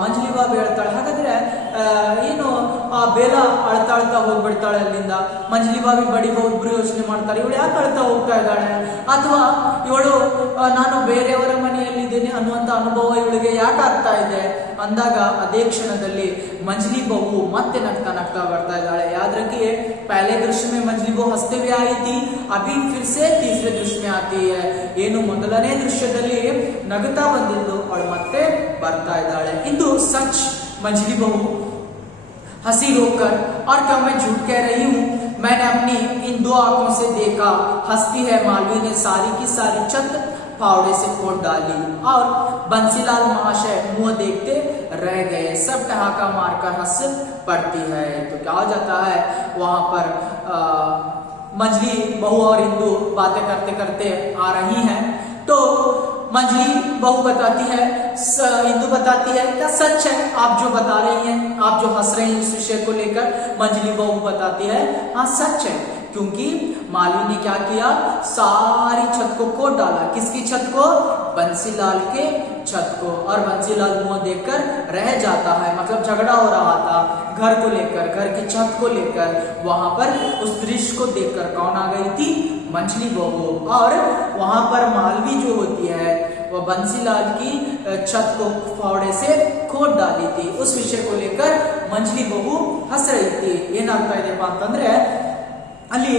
ಮಂಜಲಿ ಬಾಬು ಹೇಳ್ತಾಳೆ, ಹಾಗಾದ್ರೆ ಏನು ಬೇಲ ಅಳ್ತಾ ಅಳ್ತಾ ಹೋಗ್ಬಿಡ್ತಾಳೆ ಅಲ್ಲಿಂದ. ಮಂಜಲಿ ಬಾಬಿ ಬಡಿ ಬಹು ಇಬ್ರು ಯೋಚನೆ ಮಾಡ್ತಾರೆ, ಇವಳು ಯಾಕೆ ಅಳ್ತಾ ಹೋಗ್ತಾ ಇದ್ದಾಳೆ, ಅಥವಾ ಇವಳು ನಾನು ಬೇರೆಯವರ ಮನೆಯಲ್ಲಿದ್ದೀನಿ ಅನ್ನುವಂತ ಅನುಭವ ಇವಳಿಗೆ ಯಾಕೆ ಆಗ್ತಾ ಇದೆ ಅಂದಾಗ ಅದೇ ಕ್ಷಣದಲ್ಲಿ मंजली बहू ಮತ್ತೆ नगता नगता बढ़ता है। याद रखिए पहले दृश्य में मंजली बहू हंसते हुए आई थी, अभी फिर से तीसरे दृश्य में आती है। ಏನು ಮೊದಲನೇ ದೃಶ್ಯದಲ್ಲಿ ನಗುತ್ತಾ ಬಂದಿದ್ದು ಅವಳು ಮತ್ತೆ ಬರ್ತಾ ಇದ್ದಾಳೆ। ಇಂದು सच मंजली बहू हंसी रोककर, और क्या मैं झूठ कह रही हूँ, मैंने अपनी इन दो आंखों से देखा, हंसती है मालवी ने सारी की सारी छत फावड़े से फोड़ डाली, और बंसीलाल महाशय मुंह देखते रह गए, सब ठहाका मारकर हंस पड़ती है। तो क्या हो जाता है, वहां पर मंजली बहू और इंदु बातें करते करते आ रही हैं। तो मंजली बहू बताती है, इंदु बताती है, क्या सच है आप जो बता रही हैं, आप जो हंस रही हैं इस विषय को लेकर। मंजली बहू बताती है, हाँ सच है, क्योंकि मालवी ने क्या किया, सारी छत को खोद डाला। किसकी छत को, बंसीलाल के छत को, और बंसीलाल मुंह देखकर रह जाता है, मतलब झगड़ा हो रहा था घर को लेकर, घर की छत को लेकर। वहां पर उस दृश्य को देखकर कौन आ गई थी, मंजली बहू, और वहां पर मालवी जो होती है वह बंसीलाल की छत को फावड़े से खोद डाली थी। उस विषय को लेकर मंजली बहू हंस रही थी। ಏನಾಗ್ತಾ ಇದೆಪ್ಪ ಅಂತಂದ್ರೆ, ಅಲ್ಲಿ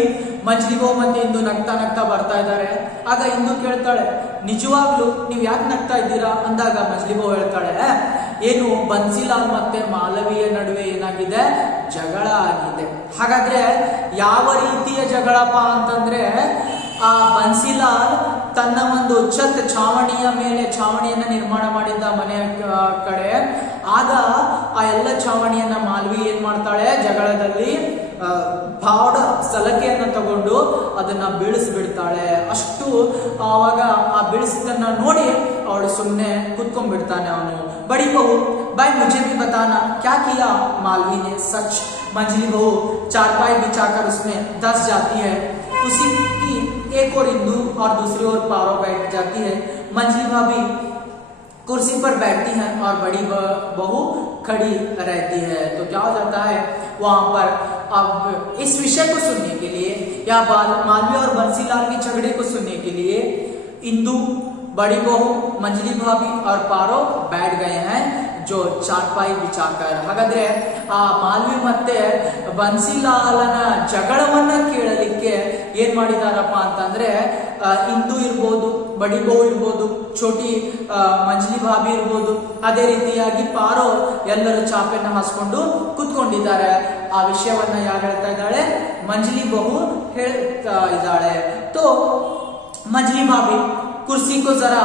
ಮಂಜಲಿ ಬಹೂ ಮತ್ತೆ ಇಂದು ನಗ್ತಾ ನಗ್ತಾ ಬರ್ತಾ ಇದ್ದಾರೆ. ಆಗ ಇಂದು ಕೇಳ್ತಾಳೆ, ನಿಜವಾಗ್ಲೂ ನೀವು ಯಾಕೆ ನಗ್ತಾ ಇದ್ದೀರಾ ಅಂದಾಗ ಮಂಜಲಿ ಬಹೂ ಹೇಳ್ತಾಳೆ, ಏನು ಬನ್ಸಿಲಾಲ್ ಮತ್ತೆ ಮಾಲವಿಯ ನಡುವೆ ಏನಾಗಿದೆ, ಜಗಳ ಆಗಿದೆ. ಹಾಗಾದ್ರೆ ಯಾವ ರೀತಿಯ ಜಗಳಪ್ಪ ಅಂತಂದ್ರೆ, ಆ ಬನ್ಸಿಲಾಲ್ ತನ್ನ ಒಂದು ಛತ್ ಛಾವಣಿಯ ಮೇಲೆ ಛಾವಣಿಯನ್ನ ನಿರ್ಮಾಣ ಮಾಡಿದ್ದ ಮನೆಯ ಕಡೆ, ಆಗ ಆ ಎಲ್ಲ ಛಾವಣಿಯನ್ನ ಮಾಲ್ವಿ ಏನ್ ಮಾಡ್ತಾಳೆ, ಜಗಳದಲ್ಲಿ ಬಾಡ ಸಲಕೆಯನ್ನ ತಗೊಂಡು ಅದನ್ನ ಬೀಳಿಸ್ಬಿಡ್ತಾಳೆ. ಅಷ್ಟು ಆವಾಗ ಆ ಬೀಳಿಸಿದನ್ನ ನೋಡಿ ಅವಳು ಸುಮ್ಮನೆ ಕುತ್ಕೊಂಡ್ಬಿಡ್ತಾನೆ ಅವನು. बड़ी बहू, भाई मुझे भी बताना क्या किया मालवी ने। सच मंजली बहू चारपाई बिछाकर उसमें दस जाती है। उसी की एक और इंदु और दूसरी ओर पारो बैठ जाती है। मंजली भाभी कुर्सी पर बैठती हैं और बड़ी बहू खड़ी रहती है। तो क्या हो जाता है, वहां पर अब इस विषय को सुनने के लिए, या मालवी और बंसीलाल के झगड़े को सुनने के लिए इंदु, बड़ी बहू, मंजली भाभी और पारो बैठ गए हैं जो चारपाई बिछाकर. ಹಾಗಾದ್ರೆ ಆ ಮಾಲ್ವಿ ಮತ್ತೆ ಬನ್ಸಿಲಾಲನ ಜಗಳವನ್ನ ಕೇಳಲಿಕ್ಕೆ ಏನ್ ಮಾಡಿದಾರಪ್ಪ ಅಂತಂದ್ರೆ, ಇಂದು ಇರ್ಬೋದು, ಬಡಿ ಬಹು ಇರ್ಬೋದು, ಛೋಟಿ ಮಂಜಲಿ ಭಾಬಿ ಇರ್ಬೋದು, ಅದೇ ರೀತಿಯಾಗಿ ಪಾರೋ ಎಲ್ಲರೂ ಚಾಪೆಯನ್ನು ಹಾಸ್ಕೊಂಡು ಕುತ್ಕೊಂಡಿದ್ದಾರೆ. ಆ ವಿಷಯವನ್ನ ಯಾರು ಹೇಳ್ತಾ ಇದ್ದಾಳೆ? ಮಂಜಲಿ ಬಹು ಹೇಳ್ತಾ ಇದ್ದಾಳೆ. तो मंजली भाभी कुर्सी को जरा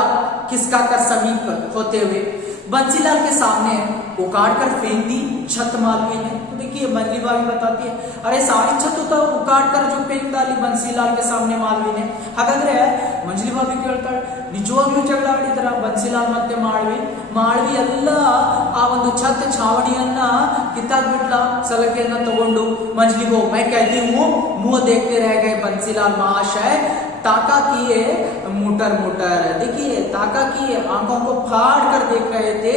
खिसका कर समीप होते हुए बंसीलाल के सामने उखाड़ कर फेंक दी छत मालवी ने. तो देखिए मंजली भाभी बताती है, अरे सारी छत तो उखाड़ कर जो फेंक डाली बंसीलाल के सामने मालवी ने. ಹಾಗಾದ್ರೆ ಮಂಜಲಿ ಭಾಬಿ ಕೇಳ್ತಾಳೆ, ನಿಜವಾಗ್ಲೂ ಜಗಳ ಆಡಿದ್ರ ಬನ್ಸಿಲಾಲ್ ಮತ್ತೆ ಮಾಳ್ವಿ ಎಲ್ಲ ಆ ಒಂದು ಛತ್ ಛಾವಣಿಯನ್ನ ಕಿತ್ತಾಕ್ಬಿಟ್ಲ ಸಲಕೆಯನ್ನ ತಗೊಂಡು. ಮಂಜಲಿ ಬೋ मैं कहती हूँ मुंह देखते रह गए बंसीलाल महाशय, ताका किए मुटर मुटर. देखिए ताका किए, आंखों को फाड़ कर देख रहे थे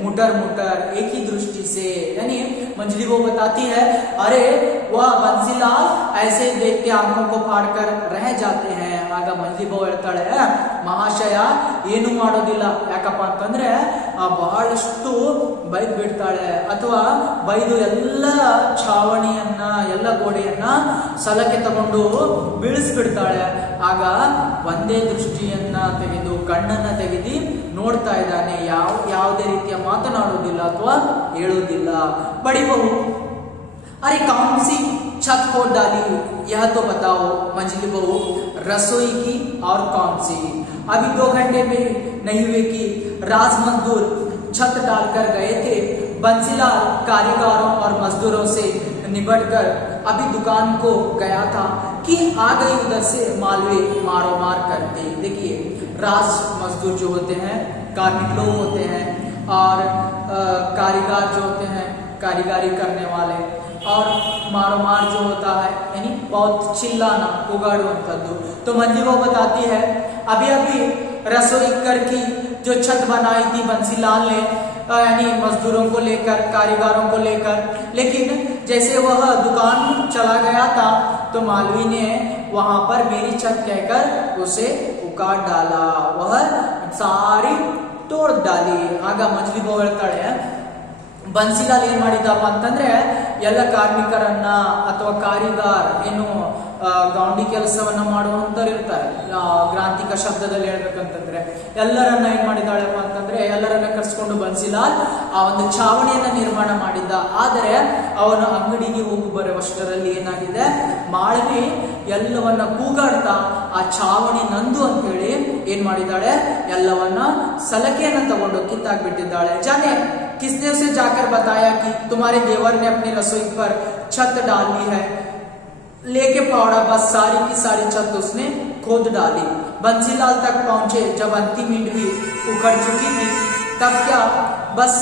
मुटर मुटर, एक ही दृष्टि से. यानी मंजली वो बताती है, अरे वह बंसीलाल ऐसे देख के आंखों को फाड़ कर रह जाते हैं. ಆಗ ಮಂಜಲಿ ಬಹು ಹೇಳ್ತಾಳೆ, ಮಹಾಶಯ ಏನು ಮಾಡೋದಿಲ್ಲ, ಯಾಕಪ್ಪ ಅಂತಂದ್ರೆ ಬಹಳಷ್ಟು ಬೈದ್ ಬಿಡ್ತಾಳೆ, ಅಥವಾ ಬೈದು ಎಲ್ಲ ಛಾವಣಿಯನ್ನ ಎಲ್ಲ ಗೋಡೆಯನ್ನ ಸಲಕೆ ತಗೊಂಡು ಬೀಳಿಸ್ಬಿಡ್ತಾಳೆ. ಆಗ ಒಂದೇ ದೃಷ್ಟಿಯನ್ನ ತೆಗೆದು ಕಣ್ಣನ್ನ ತೆಗೆದು ನೋಡ್ತಾ ಇದ್ದಾನೆ, ಯಾವುದೇ ರೀತಿಯ ಮಾತನಾಡುವುದಿಲ್ಲ ಅಥವಾ ಹೇಳುವುದಿಲ್ಲ. ಬಡಿ ಬಹು, ಅರೆ ಕೌನ್ ಸಿ छत खोद डाली, यह तो बताओ मंझली बहू रसोई की और कौन सी। अभी 2 घंटे में नहीं हुए कि राज मजदूर छत डालकर गए थे। बंसीलाल कारीगरों और मजदूरों से निपटकर अभी दुकान को गया था कि आ गई उधर से मालवे मारो मार करते। देखिए राज मजदूर जो होते हैं कार्मिक लोग होते हैं, और कारीगर जो होते हैं कारीगरी करने वाले, और मारो मार जो होता है यानी बहुत चिल्लाना उगाड़ुವಂಥದ್ದು। तो मंजी वो बताती है अभी अभी रसोई घर की जो छत बनाई थी बंसीलाल ने, यानी मजदूरों को लेकर कारीगरों को लेकर, लेकिन जैसे वह दुकान चला गया था तो मालवी ने वहां पर मेरी छत कहकर उसे उकाड़ डाला, वह सारी तोड़ डाली। ಆಗ ಮಂಜಲಿ ಬೋ ಹೇಳ್ತಾಳೆ ಬನ್ಸಿಲಾಲ್ ಏನ್ ಮಾಡಿದಪ್ಪ ಅಂತಂದ್ರೆ ಎಲ್ಲ ಕಾರ್ಮಿಕರನ್ನ ಅಥವಾ ಕಾರಿಗಾರ್ ಏನು ಗೌಂಡಿ ಕೆಲಸವನ್ನ ಮಾಡುವಂತವ್ರು ಇರ್ತಾರೆ, ಗ್ರಾಂಥಿಕ ಶಬ್ದದಲ್ಲಿ ಹೇಳ್ಬೇಕಂತಂದ್ರೆ ಎಲ್ಲರನ್ನ ಏನ್ ಮಾಡಿದಾಳಪ್ಪ ಅಂತಂದ್ರೆ ಎಲ್ಲರನ್ನ ಕರ್ಸ್ಕೊಂಡು ಬನ್ಸಿಲಾಲ್ ಆ ಒಂದು ಛಾವಣಿಯನ್ನ ನಿರ್ಮಾಣ ಮಾಡಿದ್ದ. ಆದರೆ ಅವನು ಅಂಗಡಿಗೆ ಹೋಗಿ ಬರುವಷ್ಟರಲ್ಲಿ ಏನಾಗಿದೆ, ಮಾಳವಿ ಎಲ್ಲವನ್ನ ಕೂಗಾಡ್ತಾ ಆ ಛಾವಣಿ ನಂದು ಅಂತ ಹೇಳಿ ಏನ್ ಮಾಡಿದಾಳೆ, ಎಲ್ಲವನ್ನ ಸಲಕೆಯನ್ನ ತಗೊಂಡು ಕಿತ್ತಾಕ್ಬಿಟ್ಟಿದ್ದಾಳೆ. जाने किसने उसे जाकर बताया कि तुम्हारे देवर ने अपनी रसोई पर छत डाली है। लेके पौड़ा बस सारी की सारी छत उसने खोद डाली। बंसीलाल तक पहुंचे जब अंतिम ईंट भी उखड़ चुकी थी, तब क्या बस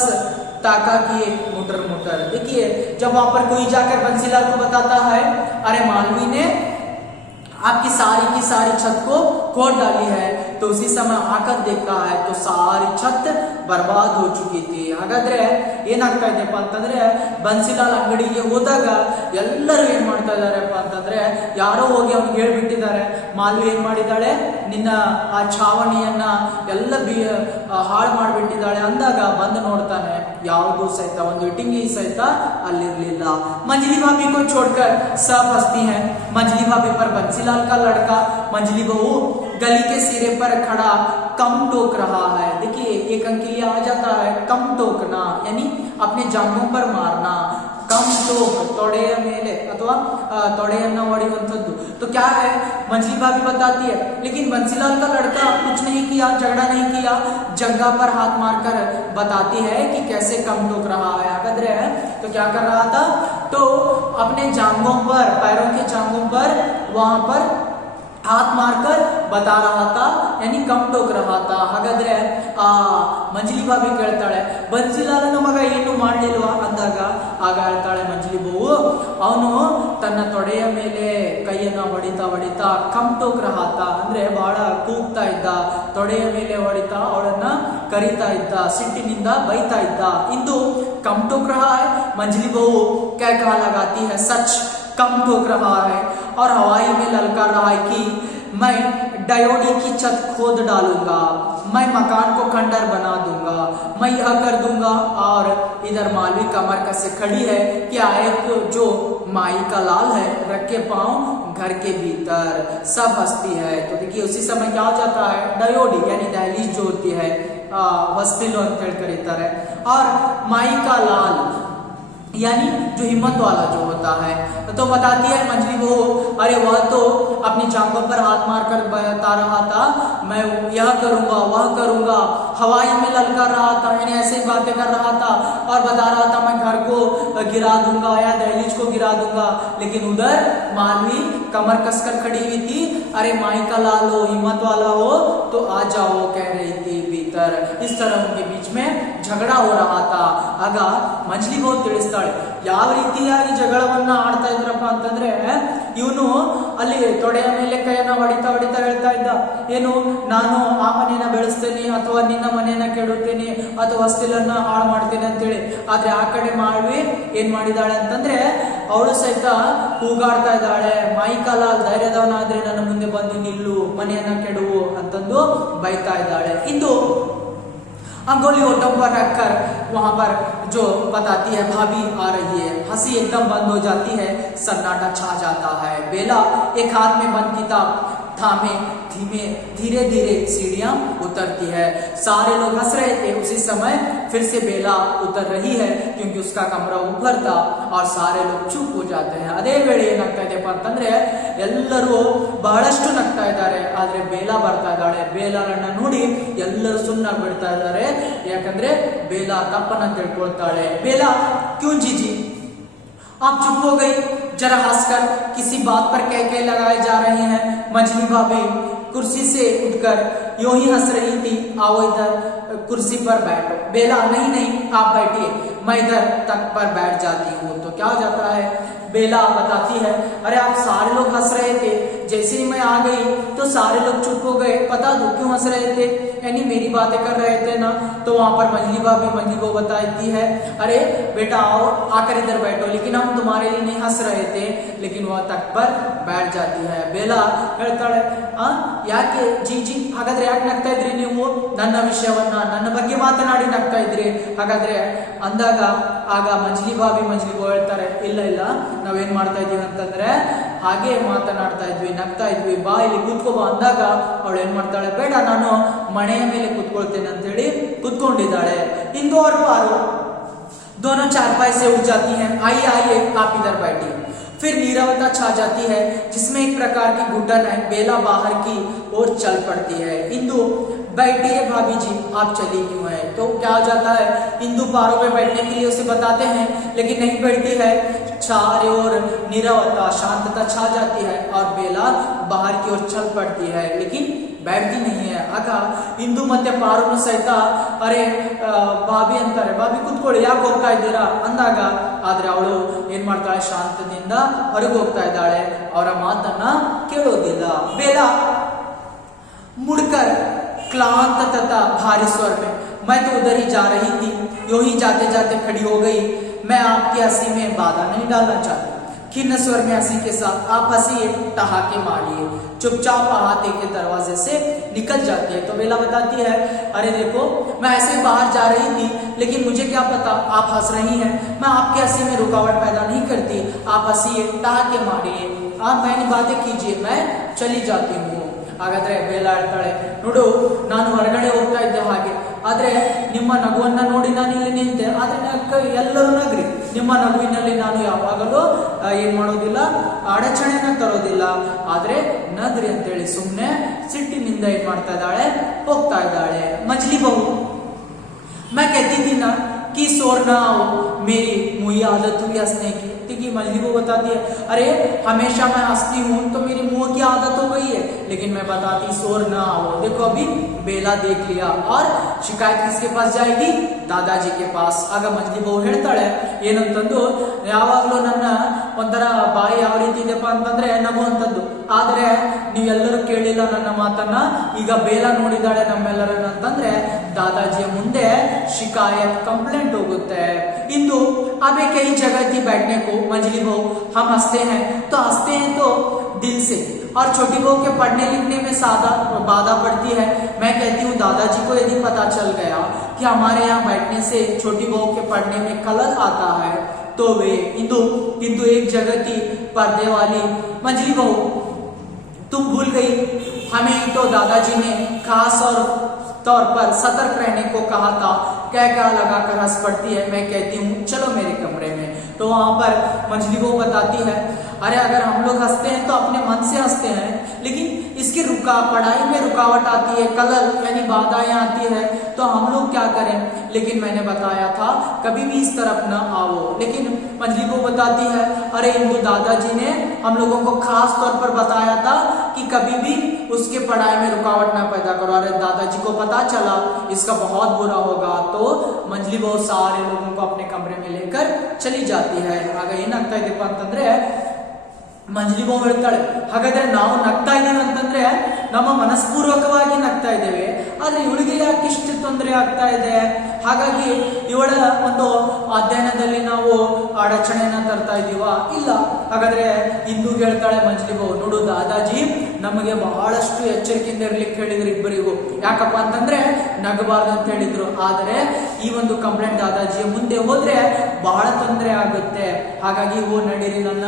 ताका किए मोटर मोटर। देखिए जब वहां पर कोई जाकर बंसीलाल को बताता है अरे मालवी ने आपकी सारी की सारी छत को खोद डाली है, तो उसी समय आकर देखता है तो सारी छत बर्बाद हो चुकी थी। ಹಾಗಾದ್ರೆ ಏನಾಗ್ತಾ ಇದೆಯಪ್ಪ ಅಂತಂದ್ರೆ ಬನ್ಸಿಲಾಲ್ ಅಂಗಡಿಗೆ ಹೋದಾಗ ಎಲ್ಲರೂ ಏನ್ ಮಾಡ್ತಾ ಇದಾರೆಪ್ಪ ಅಂತಂದ್ರೆ ಯಾರೋ ಹೋಗಿ ಅವ್ನಿಗೆ ಹೇಳ್ಬಿಟ್ಟಿದ್ದಾರೆ, ಮಾಲ್ವಿ ಏನ್ ಮಾಡಿದಾಳೆ ನಿನ್ನ ಆ ಛಾವಣಿಯನ್ನ ಎಲ್ಲ ಹಾಳು ಮಾಡ್ಬಿಟ್ಟಿದ್ದಾಳೆ ಅಂದಾಗ ಬಂದು ನೋಡ್ತಾನೆ ಯಾವುದು ಸಹಿತ ಒಂದು ಇಟಿಂಗಿ ಸಹಿತ ಅಲ್ಲಿರ್ಲಿಲ್ಲ। मंजली भाभी को छोड़कर सब हंसती हैं। मंजली भाभी पर बंसीलाल का लड़का मंजली बहू गली के सिरे पर खड़ा कम टोक रहा है। देखिए एक अंकिलिया आ जाता है कम टोकना, यानी अपने जांघों पर मारना। कम टोक तोड़े मेले अथवा तोड़ेयನ್ನ ಹೊಡೆಯುವಂಥದ್ದು। तो क्या है मंजली भाभी बताती है, लेकिन बंसीलाल का लड़का कुछ नहीं किया, झगड़ा नहीं किया, जंगा पर हाथ मारकर बताती है कि कैसे कम टोक रहा है। हागाದ್ರೆ तो क्या कर रहा था, तो अपने जांघों पर पैरों के जांघों पर वहां पर हाथ मारकर बता रहा था, यानी कम टोक रहा था। ಹಾಗಾದ್ರೆ ಆ ಮಂಜಲಿ ಭಾಬಿ ಕೇಳ್ತಾಳೆ ಬನ್ಸಿಲಾಲನ ಮಗ ಏನು ಮಾಡಲಿಲ್ವಾ ಅಂದಾಗ ಆಗ ಹೇಳ್ತಾಳೆ ಮಂಜಲಿ ಬಹೂ ಅವನು ತನ್ನ ತೊಡೆಯ ಮೇಲೆ ಕೈಯನ್ನ ಹೊಡಿತಾ ಹೊಡಿತಾ ಕಮ್ ಟೋಕ್ ರಹಾ ತಾ, ಅಂದ್ರೆ ಬಹಳ ಕೂಗ್ತಾ ಇದ್ದ, ತೊಡೆಯ ಮೇಲೆ ಹೊಡಿತಾ ಅವಳನ್ನ ಕರೀತಾ ಇದ್ದ, ಸಿಟ್ಟಿನಿಂದ ಬೈತಾ ಇದ್ದ। ಇಂದು ಕಮ್ ಟೋಕ್ ರಹಾ ಹೈ, ಮಂಜಲಿ ಬಹೂ क्या कहा लगाती है सच कम ठोक रहा है और हवाई में ललकार रहा है कि मैं डायोडी की छत खोद डालूंगा, मैं मकान को खंडर बना दूंगा, मैं यह कर दूंगा। और इधर मालवी कमर कसे खड़ी है कि आए तो जो माई का लाल है रखे पांव घर के भीतर, सब हंसती है। तो देखिए उसी समय क्या हो जाता है, डायोडी यानी दहलीज जो होती है वस्तिलो ಅಂತ ಹೇಳಿ ಕರೀತಾರೆ, और माई का लाल यानी जो हिम्मत वाला जो होता है। तो बताती है मंजली वो अरे वह तो अपनी जांघों पर हाथ मारकर बता रहा था मैं यह करूंगा वह करूंगा, हवाई में ललकार रहा था, यानी ऐसे ही बातें कर रहा था और बता रहा था मैं घर को गिरा दूंगा या दहलीज को गिरा दूंगा। लेकिन उधर मालवी कमर कसकर खड़ी हुई थी, अरे माई का लाल हो हिम्मत वाला हो तो आ जाओ कह रही थी भीतर। इस तरह उनके बीच में झगड़ा हो रहा था। ಆಗ ಮಂಜಲಿ ಬಹು ತಿಳಿಸ್ತಾಳೆ ಯಾವ ರೀತಿಯಾಗಿ ಜಗಳವನ್ನ ಆಡ್ತಾ ಇದ್ರಪ್ಪ ಅಂತಂದ್ರೆ ಇವನು ಅಲ್ಲಿ ತೊಡೆಯ ಮೇಲೆ ಕೈಯನ್ನ ಹೊಡಿತಾ ಹೊಡಿತಾ ಹೇಳ್ತಾ ಇದ್ದ ಏನು ನಾನು ಆ ಮನೆಯನ್ನ ಬೆಳೆಸ್ತೇನೆ ಅಥವಾ ನಿನ್ನ ಮನೆಯನ್ನ ಕೆಡುತ್ತೇನೆ ಅಥವಾ ಹೊಸ್ತಿಲನ್ನ ಹಾಳು ಮಾಡ್ತೇನೆ ಅಂತೇಳಿ। ಆದ್ರೆ ಆ ಕಡೆ ಮಾಳ್ವಿ ಏನ್ ಮಾಡಿದಾಳೆ ಅಂತಂದ್ರೆ ಅವಳು ಸಹಿತ ಕೂಗಾಡ್ತಾ ಇದ್ದಾಳೆ ಮಾಯಿ ಕಾಲಾಲ್ ಧೈರ್ಯದವನಾದ್ರೆ ನನ್ನ ಮುಂದೆ ಬಂದು ನಿಲ್ಲು ಮನೆಯನ್ನ ಕೆಡುವು ಅಂತಂದು ಬೈತಾ ಇದ್ದಾಳೆ। ಇಂದು अंगोली ओटम पर रखकर वहां पर जो बताती है भाभी आ रही है, हंसी एकदम बंद हो जाती है, सन्नाटा छा जाता है। बेला एक हाथ में बंद किताब थामे धीमे धीरे धीरे सीढ़ियां उतरती है। सारे लोग हंस रहे थे। उसी समय फिर से बेला उतर रही है क्योंकि उसका कमरा ऊपर था और सारे लोग चुप हो जाते हैं। ಅದೇ ವೇಳೆ ಏನಾಗ್ತಾ ಇದೆಪ್ಪ ಅಂತಂದ್ರೆ ಎಲ್ಲರೂ ಬಹಳಷ್ಟು ನಗ್ತಾ ಇದ್ದಾರೆ, ಆದ್ರೆ ಬೇಲಾ ಬರ್ತಾ ಇದ್ದಾಳೆ. ಬೇಲಾಳನ್ನ ನೋಡಿ ಎಲ್ಲರೂ ಸುಮ್ಮನಾಗಿ ಬಿಡ್ತಾ ಇದ್ದಾರೆ, ಯಾಕಂದ್ರೆ ಬೇಲಾ ತಪ್ಪನ್ನ ತಿಳ್ಕೊಳ್ತಾಳೆ. ಬೇಲಾ क्यों जीजी आप चुप हो गई? जरा हंसकर किसी बात पर कह के लगाए जा रहे हैं। मंजली भाभी कुर्सी से उठकर यूं ही हंस रही थी। आओ इधर कुर्सी पर बैठो। बेला नहीं नहीं आप बैठिए, मैं इधर तक पर बैठ जाती हूँ। तो क्या हो जाता है, बेला बताती है अरे आप सारे लोग हंस रहे थे, जैसे ही मैं आ गई तो सारे लोग चुप हो गए। बता दो क्यों हंस रहे थे? यानी मेरी बातें कर रहे थे ना। तो वहां पर मंजली भाभी मंजली को बताती है अरे बेटा आओ आकर इधर बैठो, लेकिन हम तुम्हारे लिए नहीं हंस रहे थे। लेकिन वह तक पर बैठ जाती है। बेला ಹೇಳ್ತಾಳೆ ಯಾಕೆ ಜೀಜಿ ಹಾಗಾದ್ರೆ ಯಾಕೆ ನಗ್ತಾ ಇದ್ರಿ ನೀವು? ನನ್ನ ವಿಷಯವನ್ನ ನನ್ನ ಬಗ್ಗೆ ಮಾತನಾಡಿ ನಗ್ತಾ ಇದ್ರಿ ಹಾಗಾದ್ರೆ ಅಂದಾಗ ಆಗ ಮಂಜಲಿ ಭಾವಿ ಮಂಜಲಿ ಬೋ ಹೇಳ್ತಾರೆ ಇಲ್ಲ ಇಲ್ಲ ನಾವೇನ್ ಮಾಡ್ತಾ ಇದೀವಿ ಅಂತಂದ್ರೆ ಹಾಗೆ ಮಾತನಾಡ್ತಾ ಇದ್ವಿ, ನಗ್ತಾ ಇದ್ವಿ, ಬಾ ಇಲ್ಲಿ ಕೂತ್ಕೋ ಬಾ ಅಂದಾಗ ಅವಳು ಏನ್ ಮಾಡ್ತಾಳೆ, ಬೇಡ ನಾನು ಮಣೆಯ ಮೇಲೆ ಕೂತ್ಕೊಳ್ತೇನೆ ಅಂತ ಹೇಳಿ ಕೂತ್ಕೊಂಡಿದ್ದಾಳೆ. इंदु और पारो दोनों चारपाई से उठ जाती हैं। आइए आइए आप इधर बैठिए। फिर नीरवता छा जाती है जिसमें एक प्रकार की घुटन है। बेला बाहर की ओर चल पड़ती है। इंदु बैठिए भाभी जी आप चली क्यों है? तो क्या हो जाता है, इंदु पारो में बैठने के लिए उसे बताते हैं लेकिन नहीं बैठती है। चारों ओर नीरवता शांतता छा जाती है और बेला बाहर की ओर चल पड़ती है लेकिन बैठती नहीं है. ಆಗ ಇಂದು ಮತ್ತೆ ಪಾರುನು ಸಹಿತ ಅರೆ ಬಾಬಿ ಅಂತಾರೆ, ಬಾಬಿ ಕುತ್ಕೊಳ್ಳಿ ಯಾಕೆ ಹೋಗ್ತಾ ಇದ್ದೀರಾ ಅಂದಾಗ ಆದ್ರೆ ಅವಳು ಏನ್ ಮಾಡ್ತಾಳೆ, ಶಾಂತದಿಂದ ಹೊರಗೆ ಹೋಗ್ತಾ ಇದ್ದಾಳೆ, ಅವರ ಮಾತನ್ನ ಕೇಳೋದಿಲ್ಲ. ಬೇಲಾ मुड़कर क्लांत तथा भारी स्वर में, मैं तो उधर ही जा रही थी, यूं ही जाते जाते खड़ी हो गई. मैं आपकी हंसी में बाधा नहीं डालना चाहती. खिन्न स्वर में हंसी के साथ आप हंसिए, ठहाके मारिए, चुपचाप अहाते के दरवाजे से निकल जाती है. तो बेला बताती है, अरे देखो मैं ऐसे ही बाहर जा रही थी लेकिन मुझे क्या पता आप हंस रही हैं, मैं आपकी हंसी में रुकावट पैदा नहीं करती. आप हंसिए, ठहाके मारिए, आप मैंने बातें कीजिए, मैं चली जाती हूँ. ಹಾಗಾದ್ರೆ ಬೇಲಾ ಹೇಳ್ತಾಳೆ, ನೋಡು ನಾನು ಹೊರಗಡೆ ಹೋಗ್ತಾ ಇದ್ದೆ ಹಾಗೆ, ಆದ್ರೆ ನಿಮ್ಮ ನಗುವನ್ನ ನೋಡಿ ನಾನು ಇಲ್ಲಿ ನಿಂತೆ, ಆದ್ರೆ ಎಲ್ಲರೂ ನಗ್ರಿ, ನಿಮ್ಮ ನಗುವಿನಲ್ಲಿ ನಾನು ಯಾವಾಗಲೂ ಏನ್ ಮಾಡೋದಿಲ್ಲ, ಅಡಚಣೆನ ತರೋದಿಲ್ಲ, ಆದ್ರೆ ನಗ್ರಿ ಅಂತೇಳಿ ಸುಮ್ನೆ ಸಿಟ್ಟಿನಿಂದ ಏನ್ ಮಾಡ್ತಾ ಇದ್ದಾಳೆ, ಹೋಗ್ತಾ ಇದ್ದಾಳೆ. ಮಜ್ಲಿ ಬಹು मैं कहती थी ना कि शोर ना हो, मेरी मुंह आदत हुई हंसने की. कि मजली को बताती है, अरे हमेशा मैं हंसती हूँ तो मेरी मुंह की आदत हो गई है, लेकिन मैं बताती शोर ना हो. देखो अभी बेला देख लिया और शिकायत किसके पास जाएगी, दादाजी के पास. ಆಗ ಮಜ್ಲಿ ಬಹು ಹೇಳ್ತಾಳೆ ಏನಂತಂದು, ಯಾವಾಗ್ಲೂ ನನ್ನ ಒಂಥರ ಬಾಯಿ ಯಾವ ರೀತಿ ಇದೆಪ್ಪ ಅಂತಂದ್ರೆ ನಗುವಂತದ್ದು, ಆದ್ರೆ ನೀವೆಲ್ಲರೂ ಕೇಳಿಲ್ಲ ನನ್ನ ಮಾತನ್ನ, ಈಗ ಬೇಲಾ ನೋಡಿದಾಳೆ ನಮ್ಮೆಲ್ಲರನ್ನ ಅಂತಂದ್ರೆ दादाजी ಮುಂದೆ ಶಿಕಾಯತ್ ಕಂಪ್ಲೇಂಟ್ ಹೋಗುತ್ತೆ. ಇಂದು अभी कई जगह थी बैठने को, मजली बहू हम हंसते हैं तो दिल से, और छोटी बहू के पढ़ने लिखने में बाधा पड़ती है. मैं कहती हूँ दादाजी को यदि पता चल गया कि हमारे यहाँ बैठने से छोटी बहू के पढ़ने में खलल आता है तो वे किंतु एक जगह थी पर्दे वाली. मजली बहू तुम भूल गई, हमें तो दादाजी ने खास और तौर पर सतर्क रहने को कहा था. क्या लगाकर हंस पड़ती है. मैं कहती हूँ चलो मेरे कमरे में. तो वहां पर मजली को बताती है, अरे अगर हम लोग हंसते हैं तो अपने मन से हंसते हैं, लेकिन इसकी पढ़ाई में रुकावट आती है, कलल यानी बाधाएं आती है, तो हम लोग क्या करें. लेकिन मैंने बताया था कभी भी इस तरफ न आओ. लेकिन मजली को बताती है, अरे इंदु दादाजी ने हम लोगों को खास तौर पर बताया था कि कभी भी उसके पढ़ाई में रुकावट ना पैदा करो. अरे दादाजी को पता चला इसका बहुत बुरा होगा. तो मजली बहुत सारे लोगों को अपने कमरे में लेकर चली जाती है. ಆಗ ಏನಾಗ್ತಾ ಇದೆಪ್ಪ ಅಂತಂದ್ರೆ ಮಂಜಲಿ ಬಹು ಹೇಳ್ತಾಳೆ, ಹಾಗಾದ್ರೆ ನಾವು ನಗ್ತಾ ಇದೀವಿ ಅಂತಂದ್ರೆ ನಮ್ಮ ಮನಸ್ಪೂರ್ವಕವಾಗಿ ನಗ್ತಾ ಇದ್ದೇವೆ, ಆದ್ರೆ ಇವಳಿಗೆ ಯಾಕೆ ಇಷ್ಟು ತೊಂದರೆ ಆಗ್ತಾ ಇದೆ, ಹಾಗಾಗಿ ಇವಳ ಒಂದು ಅಧ್ಯಯನದಲ್ಲಿ ನಾವು ಅಡಚಣೆಯನ್ನ ತರ್ತಾ ಇದೀವ, ಇಲ್ಲ. ಹಾಗಾದ್ರೆ ಇಂದು ಹೇಳ್ತಾಳೆ ಮಂಜಲಿ ಬಹು, ನೋಡು ದಾದಾಜಿ ನಮಗೆ ಬಹಳಷ್ಟು ಎಚ್ಚರಿಕೆಯಿಂದ ಇರ್ಲಿಕ್ಕೆ ಹೇಳಿದ್ರು ಇಬ್ಬರಿಗೂ. ಯಾಕಪ್ಪ ಅಂತಂದ್ರೆ ನಗಬಾರ್ದು ಅಂತ ಹೇಳಿದ್ರು, ಆದರೆ ಈ ಒಂದು ಕಂಪ್ಲೇಂಟ್ ದಾದಾಜಿಯ ಮುಂದೆ ಹೋದ್ರೆ ಬಹಳ ತೊಂದರೆ ಆಗುತ್ತೆ. ಹಾಗಾಗಿ ಓ ನಡೀರಿ ನನ್ನ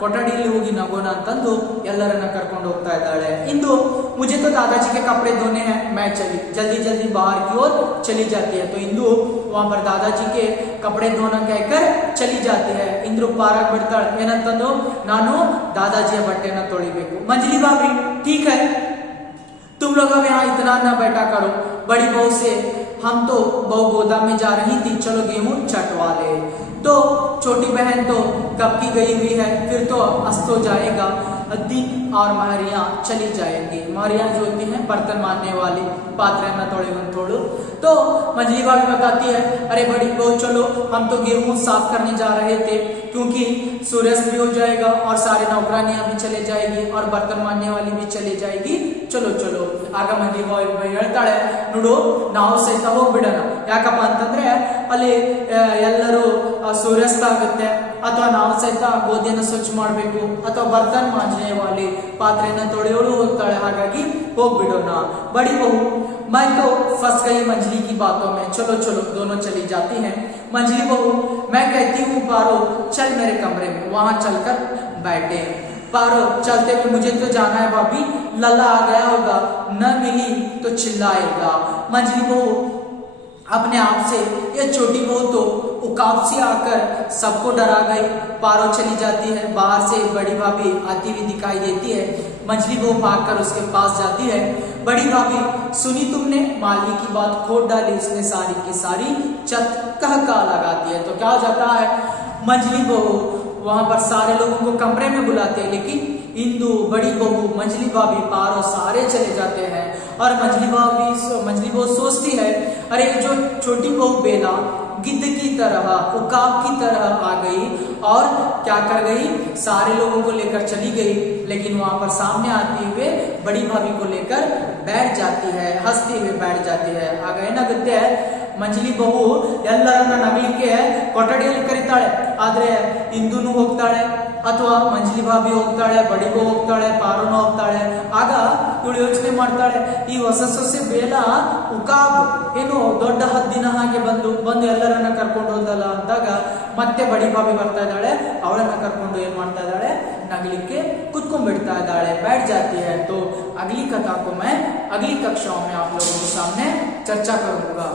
ಕೊಠಡಿಯಲ್ಲಿ ಹೋಗಿ ನಗೋಣ ಅಂತಂದು ಎಲ್ಲರನ್ನ ಕರ್ಕೊಂಡು ಹೋಗ್ತಾ ಇದ್ದಾಳೆ. ಇಂದು मुझे तो दादाजी के कपड़े धोने हैं, मैं चली जल्दी जल्दी बाहर की ओर चली जाती है. तो इंदु वहां पर दादाजी के कपड़े धोना कहकर चली जाती है. इंद्र पाराग बिಡ್ತಾಳೆ. ಏನಂತಂದು ನಾನು दादाजी ಬಟ್ಟೆನ ತೊಳಿಬೇಕು. मंजली भाभी ठीक है, तुम लोग अब यहाँ इतना न बैठा करो. बड़ी बहू से हम तो बहू गोदाम में जा रही थी, चलो गेहूं चटवा ले. तो छोटी बहन तो कब की गई हुई है, फिर तो अस्त हो जाएगा दिन और महरिया चली जाएंगी. महरिया जो होती हैं बर्तन मारने वाली, पात्र न तोड़े तोड़ो. तो मंजली भाभी बताती है अरे बड़ी बहू चलो, हम तो गेहूं साफ करने जा रहे थे क्योंकि सूर्यास्त भी हो जाएगा और सारे नौकरानियां भी चले जाएगी और बर्तन मारने वाली भी चली जाएगी, चलो चलो. ಆಗ ಮಂಜಲಿ ಭಾವಿ ಹೇಳ್ತಾಳೆ ನೋಡು ನಾವು ಸಹಿತ ಹೋಗ್ಬಿಡೋಣ. ಯಾಕಪ್ಪ ಅಂತಂದ್ರೆ ಅಲ್ಲಿ ಎಲ್ಲರೂ ಸೂರ್ಯಾಸ್ತ ಆಗುತ್ತೆ, ಅಥವಾ ನಾವು ಸಹಿತ ಗೋಧಿಯನ್ನು ಸ್ವಚ್ಛ ಮಾಡಬೇಕು, ಅಥವಾ ಬರ್ತನ್ ಮಾಂಜನೆ ವಾಲಿ ಪಾತ್ರೆಯನ್ನು ತೊಳೆಯೋಳು ಹೋಗ್ತಾಳೆ, ಹಾಗಾಗಿ ಹೋಗ್ಬಿಡೋಣ. बड़ी बहू मैं तो फंस गई मंजली की बातों में, चलो चलो दोनों चली जाती हैं. मंजली बहू मैं कहती हूँ पारो चल मेरे कमरे में, वहां चलकर बैठे. पारो चलते हुए मुझे तो जाना है भाभी, लल्ला आ गया होगा, न मिली तो चिल्लाएगा. मंजली बहू अपने आप से ये छोटी बहू तो उकाब से आकर सबको डरा गई. पारो चली जाती है. बाहर से बड़ी भाभी आती हुई दिखाई देती है. मंजली बहू भागकर उसके पास जाती है. बड़ी भाभी सुनी तुमने, माली की बात खोद डाली उसने सारी की सारी, चट कहका लगाती है. तो क्या हो जाता है, मंजली बहू वहां पर सारे लोगों को कमरे में बुलाते हैं, लेकिन इंदु, बड़ी बहू, मंजली भाभी, पारो सारे चले जाते हैं. और मंजली बहू सोचती है अरे जो छोटी बहू बेला गिद्ध की तरह, उकाब की तरह आ गई और क्या कर गई, सारे लोगों को लेकर चली गई. लेकिन वहां पर सामने आते हुए बड़ी भाभी को लेकर बैठ जाती है, हंसते हुए बैठ जाती है. ಆಗ ಏನಾಗುತ್ತೆ, ಮಂಜಲಿ ಬಹು ಎಲ್ಲರನ್ನ ನಗಲಿಕ್ಕೆ ಕೊಠಡಿಯಲ್ಲಿ ಕರೀತಾಳೆ. ಆದ್ರೆ ಇಂದುನು ಹೋಗ್ತಾಳೆ, ಅಥವಾ ಮಂಜಲಿ ಭಾಬಿ ಹೋಗ್ತಾಳೆ, ಬಡಿ ಬಹು ಹೋಗ್ತಾಳೆ, ಪಾರುನು ಹೋಗ್ತಾಳೆ. ಆಗ ಇವಳು ಯೋಚನೆ ಮಾಡ್ತಾಳೆ, ಈ ಹೊಸ ಸೊಸೆ ಬೇಲ ಉಕಾಬ್ ಏನು ದೊಡ್ಡ ಹದ್ದಿನ ಹಾಗೆ ಬಂದು ಎಲ್ಲರನ್ನ ಕರ್ಕೊಂಡು ಹೋದಲ್ಲ ಅಂದಾಗ ಮತ್ತೆ ಬಡಿ ಭಾಬಿ ಬರ್ತಾ ಇದ್ದಾಳೆ. ಅವಳನ್ನ ಕರ್ಕೊಂಡು ಏನ್ ಮಾಡ್ತಾ ಇದ್ದಾಳೆ, नगलिके कुत्कुम बिठता है, बैठ जाती है. तो अगली कथा को मैं अगली कक्षाओं में आप लोगों के सामने चर्चा करूंगा.